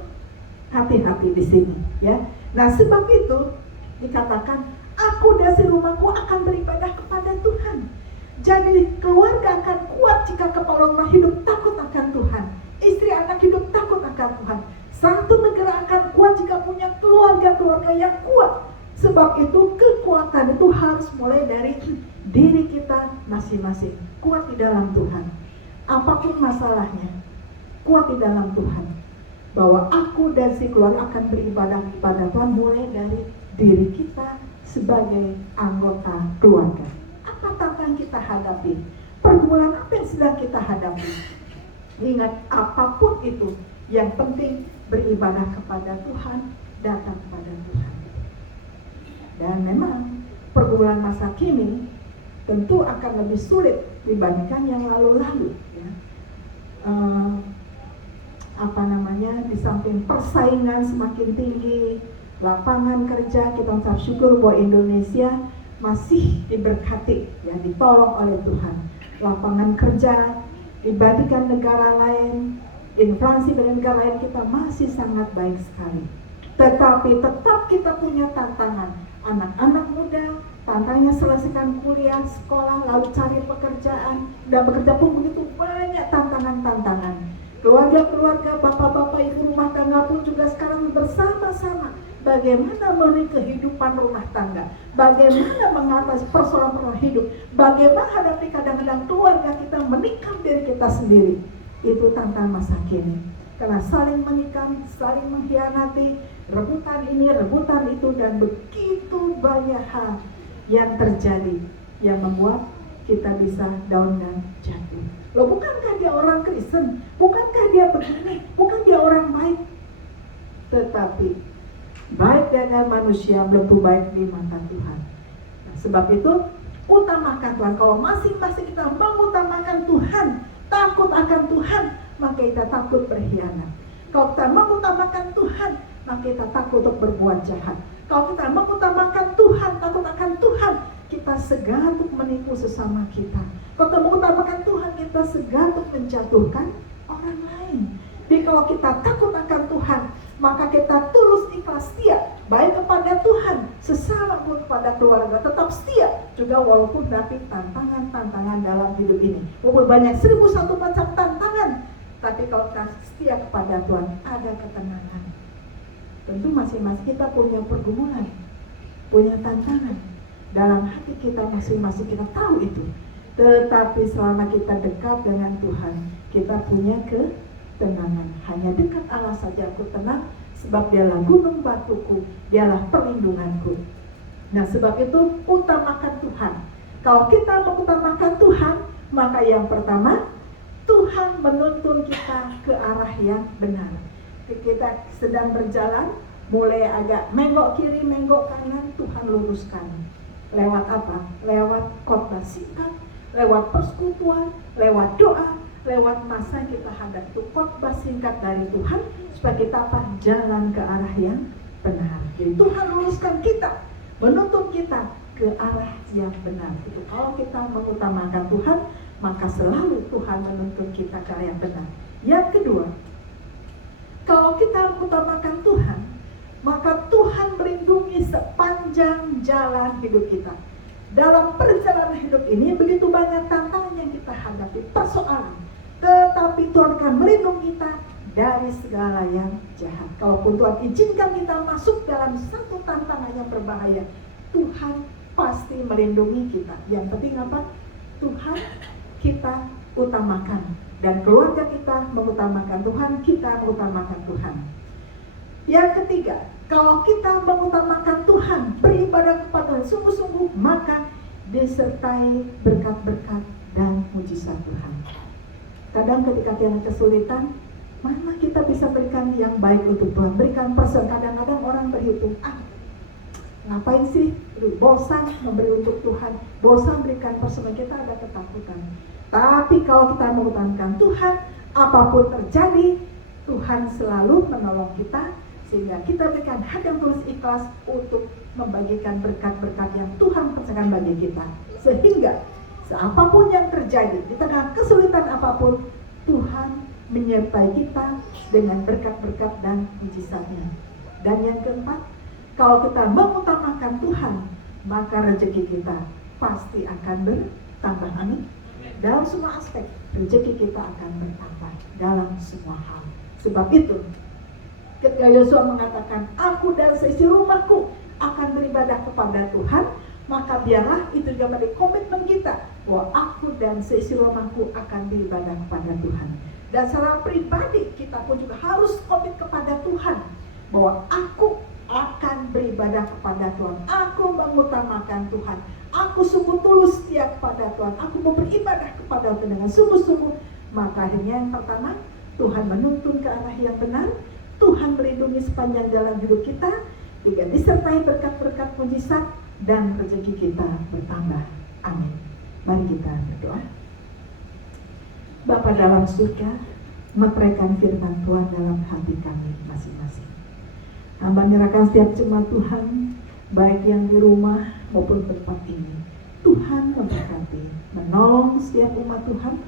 hati-hati di sini, ya. Nah sebab itu dikatakan, aku dan rumahku akan beribadah kepada Tuhan. Jadi keluarga akan kuat jika kepala rumah hidup takut akan Tuhan. Istri anak hidup takut akan Tuhan. Satu negara akan kuat jika punya keluarga-keluarga yang kuat. Sebab itu kekuatan itu harus mulai dari diri kita masing-masing. Kuat di dalam Tuhan. Apapun masalahnya, kuat di dalam Tuhan. Bahwa aku dan si keluarga akan beribadah kepada Tuhan mulai dari diri kita sebagai anggota keluarga. Apa tantangan kita hadapi? Pergumulan apa yang sedang kita hadapi? Ingat, apapun itu, yang penting beribadah kepada Tuhan, datang kepada Tuhan. Dan memang pergumulan masa kini tentu akan lebih sulit dibandingkan yang lalu-lalu, ya. Di samping persaingan semakin tinggi, lapangan kerja, kita mengucap syukur bahwa Indonesia masih diberkati, ya, ditolong oleh Tuhan. Lapangan kerja dibandingkan negara lain, inflasi dengan negara lain kita masih sangat baik sekali. Tetapi tetap kita punya tantangan. Anak-anak muda, tantangannya selesaikan kuliah, sekolah, lalu cari pekerjaan. Dan bekerja pun begitu banyak tantangan-tantangan. Keluarga-keluarga, bapak-bapak, ibu rumah tangga pun juga sekarang bersama-sama bagaimana memenuhi kehidupan rumah tangga, bagaimana mengatasi persoalan hidup, bagaimana hadapi kadang-kadang keluarga kita menikam diri kita sendiri. Itu tantangan masa kini. Karena saling menikam, saling mengkhianati, rebutan ini, rebutan itu, dan begitu banyak hal yang terjadi yang membuat kita bisa down dan jatuh. Loh, bukankah dia orang Kristen? Bukankah dia begini? Bukan dia orang baik? Tetapi baik dengan manusia belum tentu baik di mata Tuhan. Nah, sebab itu utamakan Tuhan. Kalau masing-masing kita mengutamakan Tuhan, takut akan Tuhan, maka kita takut berkhianat. Kalau kita mengutamakan Tuhan, maka kita takut untuk berbuat jahat. Kalau kita mengutamakan Tuhan, takut akan Tuhan, kita segan untuk menipu sesama kita. Kalau kita mengutamakan Tuhan, kita segan untuk menjatuhkan orang lain. Jadi kalau kita takut akan Tuhan, maka kita tulus ikhlas setia, baik kepada Tuhan, sesama pun kepada keluarga, tetap setia juga walaupun dapat tantangan-tantangan dalam hidup ini. Walaupun banyak 1001 macam tantangan, tapi kalau kita setia kepada Tuhan, ada ketenangan. Tentu masing-masing kita punya pergumulan, punya tantangan. Dalam hati kita masing-masing kita tahu itu. Tetapi selama kita dekat dengan Tuhan, kita punya ketenangan. Hanya dekat Allah saja aku tenang, sebab dialah gunung batuku, dialah perlindunganku. Nah, sebab itu utamakan Tuhan. Kalau kita mengutamakan Tuhan, maka yang pertama, Tuhan menuntun kita ke arah yang benar. Kita sedang berjalan, mulai agak menggok kiri, menggok kanan, Tuhan luruskan. Lewat apa? Lewat khotbah singkat, lewat persekutuan, lewat doa, lewat masa kita hadap itu khotbah singkat dari Tuhan, supaya kita jalan ke arah yang benar. Jadi Tuhan luruskan kita, menuntun kita ke arah yang benar. Itu kalau kita mengutamakan Tuhan, maka selalu Tuhan menuntun kita ke arah yang benar. Yang kedua, kalau kita mengutamakan Tuhan, maka Tuhan melindungi sepanjang jalan hidup kita. Dalam perjalanan hidup ini begitu banyak tantangan yang kita hadapi, persoalan. Tetapi Tuhan akan melindungi kita dari segala yang jahat. Kalaupun Tuhan izinkan kita masuk dalam satu tantangan yang berbahaya, Tuhan pasti melindungi kita. Yang penting apa? Tuhan kita utamakan. Dan keluarga kita mengutamakan Tuhan, kita mengutamakan Tuhan. Yang ketiga, kalau kita mengutamakan Tuhan, beribadah kepada sungguh-sungguh, maka disertai berkat-berkat dan mujizat Tuhan. Kadang ketika kita kesulitan, mana kita bisa berikan yang baik untuk Tuhan, berikan persen. Kadang-kadang orang berhitung, ngapain sih, bosan memberi untuk Tuhan, bosan berikan persen, kita ada ketakutan. Tapi kalau kita mengutamakan Tuhan, apapun terjadi, Tuhan selalu menolong kita, sehingga kita berikan hati yang tulus ikhlas untuk membagikan berkat-berkat yang Tuhan persediakan bagi kita. Sehingga apapun yang terjadi, di tengah kesulitan apapun, Tuhan menyertai kita dengan berkat-berkat dan mujizatnya. Dan yang keempat, kalau kita mengutamakan Tuhan, maka rezeki kita pasti akan bertambah. Amin. Dalam semua aspek, rezeki kita akan bertambah dalam semua hal. Sebab itu, ketika Yosua mengatakan, aku dan seisi rumahku akan beribadah kepada Tuhan, maka biarlah itu juga menjadi komitmen kita, bahwa aku dan seisi rumahku akan beribadah kepada Tuhan. Dan secara pribadi kita pun juga harus komit kepada Tuhan, bahwa aku akan beribadah kepada Tuhan, aku mengutamakan Tuhan, aku sungguh tulus setia kepada Tuhan, aku mau beribadah kepada Tuhan dengan sungguh-sungguh. Maka akhirnya yang pertama, Tuhan menuntun ke arah yang benar, Tuhan melindungi sepanjang jalan hidup kita, juga disertai berkat-berkat mujizat, dan rezeki kita bertambah. Amin. Mari kita berdoa. Bapa dalam surga, meteraikan firman Tuhan dalam hati kami masing-masing. Hamba menyerahkan setiap jemaat Tuhan, baik yang di rumah maupun tempat ini. Tuhan memberkati, menolong setiap umat Tuhan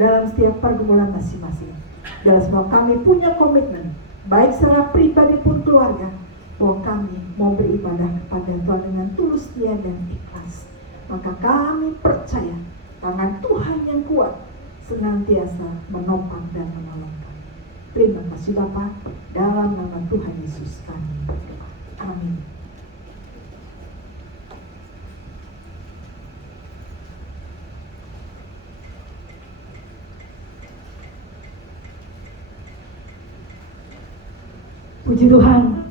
dalam setiap pergumulan masing-masing. Dalam semua kami punya komitmen, baik secara pribadi pun keluarga, bahwa kami mau beribadah kepada Tuhan dengan tulus setia dan ikhlas. Maka kami percaya tangan Tuhan yang kuat senantiasa menopang dan menolong kami. Terima kasih Bapa, dalam nama Tuhan Yesus kami berdoa. Amin. Puji Tuhan.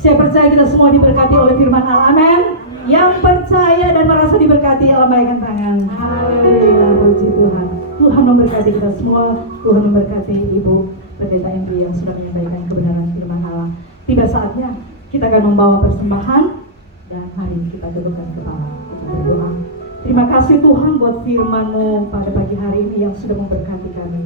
Saya percaya kita semua diberkati oleh firman Allah. Amin. Yang percaya dan merasa diberkati, lambaikan tangan. Haleluya, puji Tuhan. Tuhan memberkati kita semua. Tuhan memberkati Ibu Pendeta Andri yang sudah menyampaikan kebenaran firman Allah. Tiba saatnya kita akan membawa persembahan dan mari kita tundukkan kepala. Kita berdoa. Terima kasih Tuhan buat firman-Mu pada pagi hari ini yang sudah memberkati kami.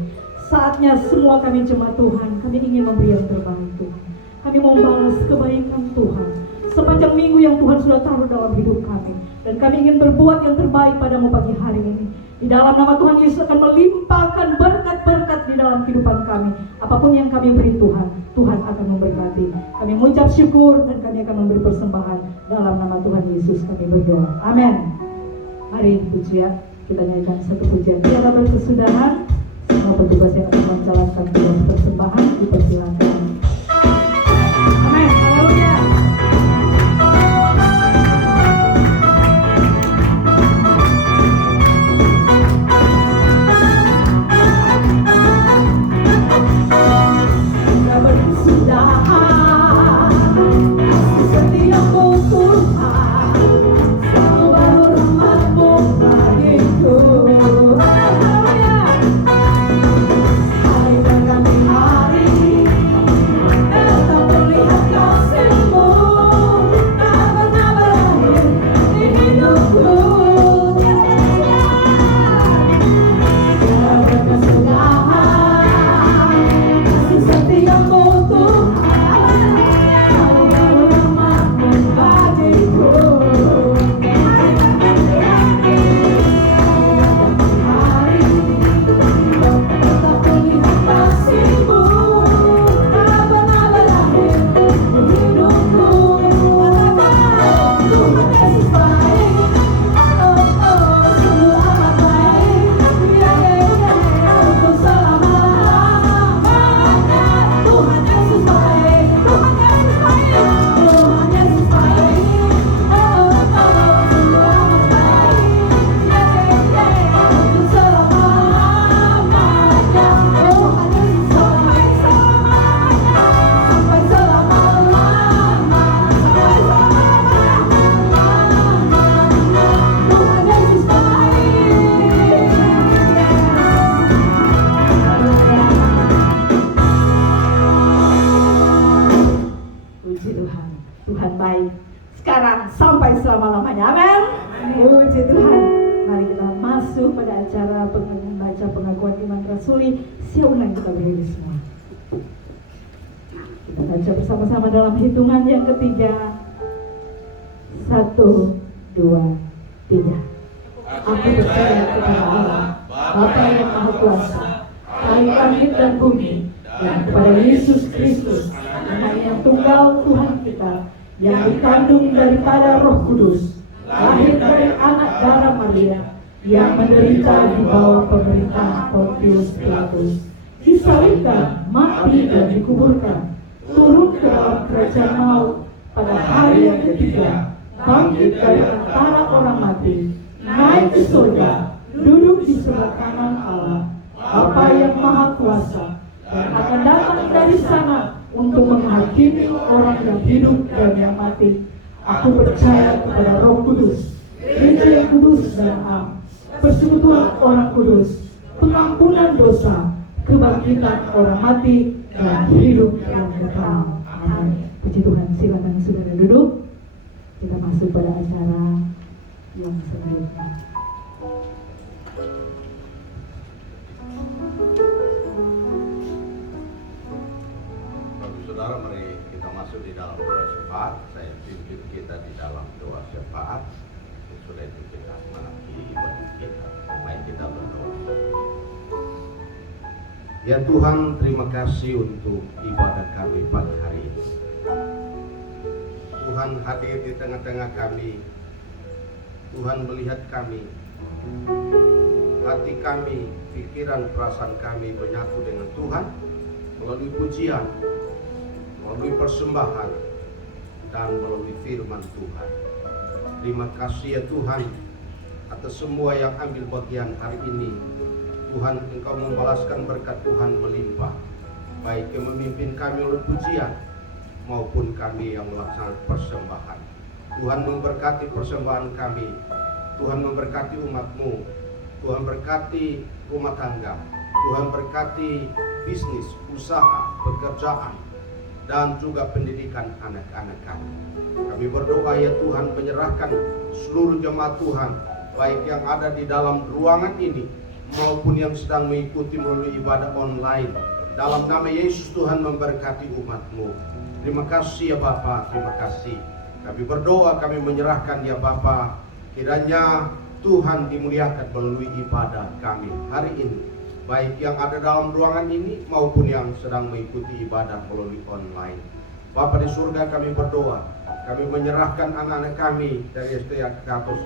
Saatnya semua kami jemaat Tuhan, kami ingin memberi yang terbaik Tuhan. Kami mau membalas kebaikan Tuhan sepanjang minggu yang Tuhan sudah taruh dalam hidup kami. Dan kami ingin berbuat yang terbaik padamu pagi hari ini. Di dalam nama Tuhan Yesus akan melimpahkan berkat-berkat di dalam kehidupan kami. Apapun yang kami beri Tuhan, Tuhan akan memberkati. Kami mengucap syukur dan kami akan memberi persembahan. Dalam nama Tuhan Yesus kami berdoa. Amin. Mari pujian, kita nyanyikan satu pujian. Tiada berkesudahan. Semua petugas yang akan menjalankan tugas persembahan dipersilakan. Amin. Haleluya. Sudah berkesudahan kasih setiamu Tuhan, selalu baru rahmat-Mu bagiku. Tuhan baik sekarang sampai selama-lamanya. Amin. Puji Tuhan. Mari kita masuk pada acara membaca pengakuan iman rasuli. Siulang kita berdiri semua. Kita baca bersama-sama dalam hitungan yang ketiga. 1, 2, 3. Aku percaya kepada Allah, Bapa yang Maha Kuasa, Tuhan langit dan bumi, dan kepada Yesus Kristus, Anak yang tunggal Tuhan kita, yang dikandung daripada Roh Kudus, lahir dari anak darah Maria, yang menderita di bawah pemerintahan Pontius Pilatus, disalibkan, mati dan dikuburkan, turun ke dalam kerajaan maut, pada hari yang ketiga, bangkit dari antara orang mati, naik ke surga, duduk di sebelah kanan Allah, Bapa yang Maha Kuasa, dan akan datang dari sana untuk menghakimi orang yang hidup dan yang mati. Aku percaya kepada Roh Kudus, Gereja yang kudus dan am, persekutuan orang kudus, pengampunan dosa, kebangkitan orang mati, dan hidup yang kekal. Amin. Puji Tuhan. Silakan saudara duduk. Kita masuk pada acara yang selanjutnya. Saudara, mari kita masuk di dalam doa syafaat. Saya pimpin kita di dalam doa syafaat. Sudah itu kita mengakhiri ibadah kita. Mari kita berdoa. Ya Tuhan, terima kasih untuk ibadah kami pagi hari ini. Tuhan hadir di tengah-tengah kami. Tuhan melihat kami. Hati kami, pikiran, perasaan kami menyatu dengan Tuhan. melalui pujian, melalui persembahan, dan melalui firman Tuhan. Terima kasih ya Tuhan atas semua yang ambil bagian hari ini. Tuhan, Engkau membalaskan berkat Tuhan melimpah, baik yang memimpin kami oleh pujian maupun kami yang melaksanakan persembahan. Tuhan memberkati persembahan kami, Tuhan memberkati umat-Mu, Tuhan berkati rumah tangga, Tuhan berkati bisnis, usaha, pekerjaan, dan juga pendidikan anak-anak kami. Kami berdoa ya Tuhan, menyerahkan seluruh jemaat Tuhan, baik yang ada di dalam ruangan ini maupun yang sedang mengikuti melalui ibadah online. Dalam nama Yesus Tuhan memberkati umat-Mu. Terima kasih ya Bapa, terima kasih. Kami berdoa, kami menyerahkan ya Bapa, kiranya Tuhan dimuliakan melalui ibadah kami hari ini, baik yang ada dalam ruangan ini maupun yang sedang mengikuti ibadah melalui online. Bapa di surga, kami berdoa, kami menyerahkan anak-anak kami dari STA Agathos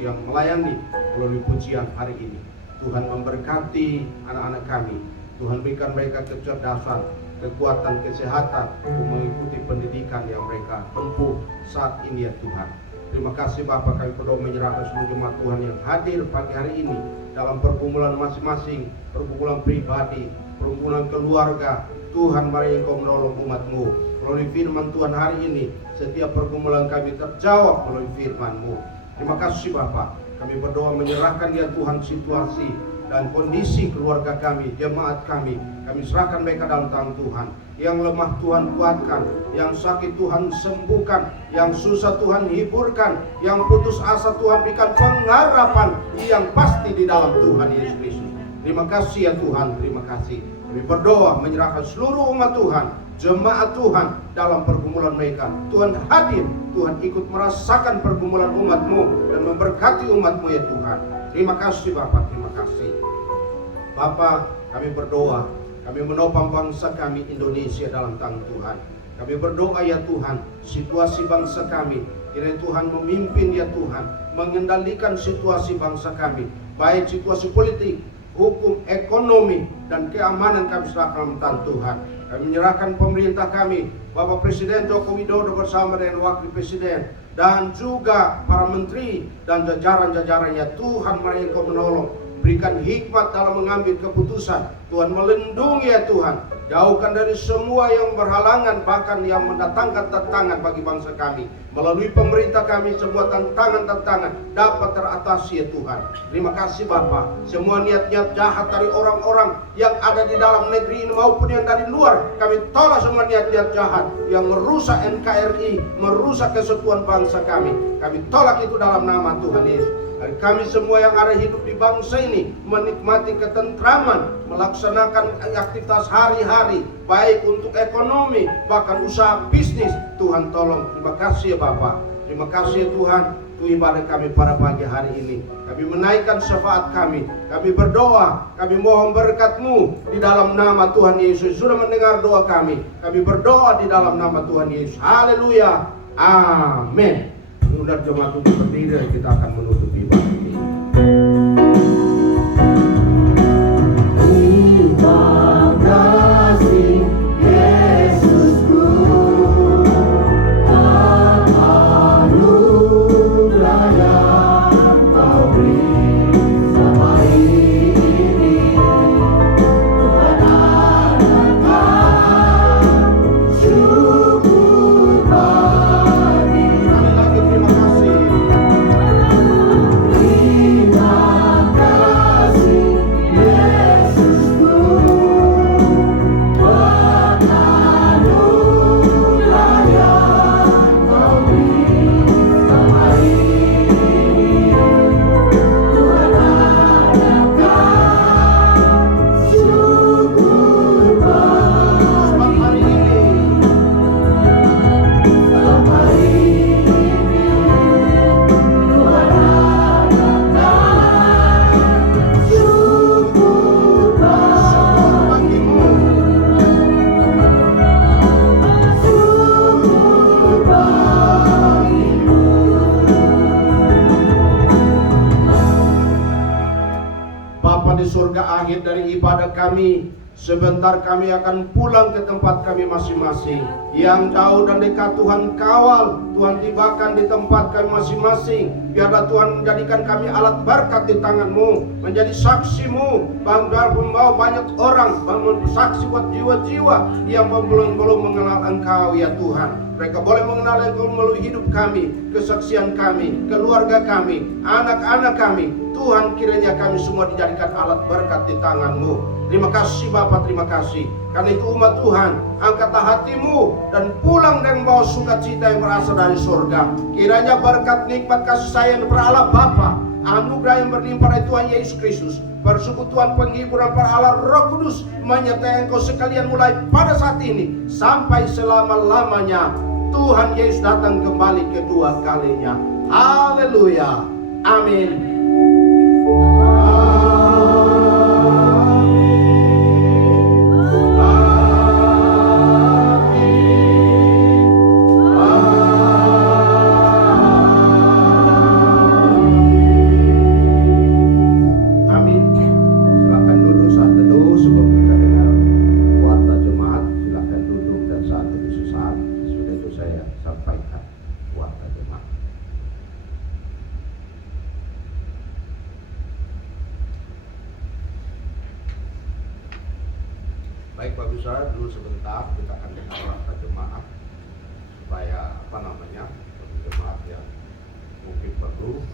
yang melayani melalui pujian hari ini. Tuhan memberkati anak-anak kami, Tuhan berikan mereka kecerdasan, kekuatan, kesehatan untuk mengikuti pendidikan yang mereka tempuh saat ini ya Tuhan. Terima kasih Bapa, kami berdoa menyerahkan seluruh jemaat Tuhan yang hadir pagi hari ini dalam pergumulan masing-masing, pergumulan pribadi, pergumulan keluarga. Tuhan, mari Engkau menolong umat-Mu. Melalui firman Tuhan hari ini, setiap pergumulan kami terjawab melalui firman-Mu. Terima kasih Bapa, kami berdoa menyerahkan ya Tuhan situasi dan kondisi keluarga kami, jemaat kami serahkan mereka dalam tangan Tuhan. Yang lemah Tuhan kuatkan, yang sakit Tuhan sembuhkan, yang susah Tuhan hiburkan, yang putus asa Tuhan berikan pengharapan yang pasti di dalam Tuhan Yesus Kristus. Terima kasih ya Tuhan, terima kasih. Kami berdoa menyerahkan seluruh umat Tuhan, jemaat Tuhan dalam pergumulan mereka. Tuhan hadir, Tuhan ikut merasakan pergumulan umat-Mu dan memberkati umat-Mu ya Tuhan. Terima kasih Bapak, terima kasih. Bapa, kami berdoa, kami menopang bangsa kami Indonesia dalam tangan Tuhan. Kami berdoa ya Tuhan, situasi bangsa kami, kiranya Tuhan memimpin ya Tuhan, mengendalikan situasi bangsa kami, baik situasi politik, hukum, ekonomi, dan keamanan kami serahkan dalam tangan Tuhan. Kami menyerahkan pemerintah kami, Bapak Presiden Joko Widodo bersama dengan Wakil Presiden, dan juga para menteri dan jajaran-jajarannya. Tuhan, mari Engkau menolong, berikan hikmat dalam mengambil keputusan. Tuhan melindungi ya Tuhan, jauhkan dari semua yang berhalangan, bahkan yang mendatangkan tantangan bagi bangsa kami. Melalui pemerintah kami, semua tantangan-tantangan dapat teratasi ya Tuhan. Terima kasih Bapa. Semua niat-niat jahat dari orang-orang yang ada di dalam negeri ini maupun yang dari luar, kami tolak semua niat-niat jahat yang merusak NKRI, merusak kesatuan bangsa kami. Kami tolak itu dalam nama Tuhan Yesus. Kami semua yang ada hidup di bangsa ini menikmati ketentraman, melaksanakan aktivitas hari-hari, baik untuk ekonomi, bahkan usaha bisnis. Tuhan tolong. Terima kasih ya Bapak. Terima kasih ya Tuhan. Itu ibadah kami pada pagi hari ini. Kami menaikkan syafaat kami. Kami berdoa. Kami mohon berkat-Mu di dalam nama Tuhan Yesus. Sudah mendengar doa kami. Kami berdoa di dalam nama Tuhan Yesus. Haleluya. Amin. Undang jemaat untuk berdiri dan kita akan menutup ibadah ini. Terima kasih Yesusku, anugerah yang Kau beri selama ini. Tuhan akan syukur bagi. Terima kasih. Surga, akhir dari ibadah kami Sebentar kami akan pulang ke tempat kami masing-masing. Yang jauh dan dekat Tuhan kawal, Tuhan tibakan di tempat kami masing-masing. Biarlah Tuhan menjadikan kami alat berkat di tangan-Mu, menjadi saksi-Mu, bangga membawa banyak orang, saksi buat jiwa-jiwa yang belum mengenal Engkau ya Tuhan. Mereka boleh mengenal Engkau melalui hidup kami, kesaksian kami, keluarga kami, anak-anak kami. Tuhan, kiranya kami semua dijadikan alat berkat di tangan-Mu. Terima kasih Bapa, terima kasih. Karena itu umat Tuhan, angkatlah hatimu dan pulang dengan bawa sukacita yang berasal dari surga. Kiranya berkat nikmat kasih sayang dari Allah Bapa, anugerah yang berlimpah dari Tuhan Yesus Kristus, persekutuan penghiburan para Allah Roh Kudus menyertai engkau sekalian mulai pada saat ini sampai selama-lamanya. Tuhan Yesus datang kembali kedua kalinya. Haleluya. Amin. Baik Bapak Saudara, dulu sebentar kita akan dengar warta jemaat supaya jemaat yang mungkin perlu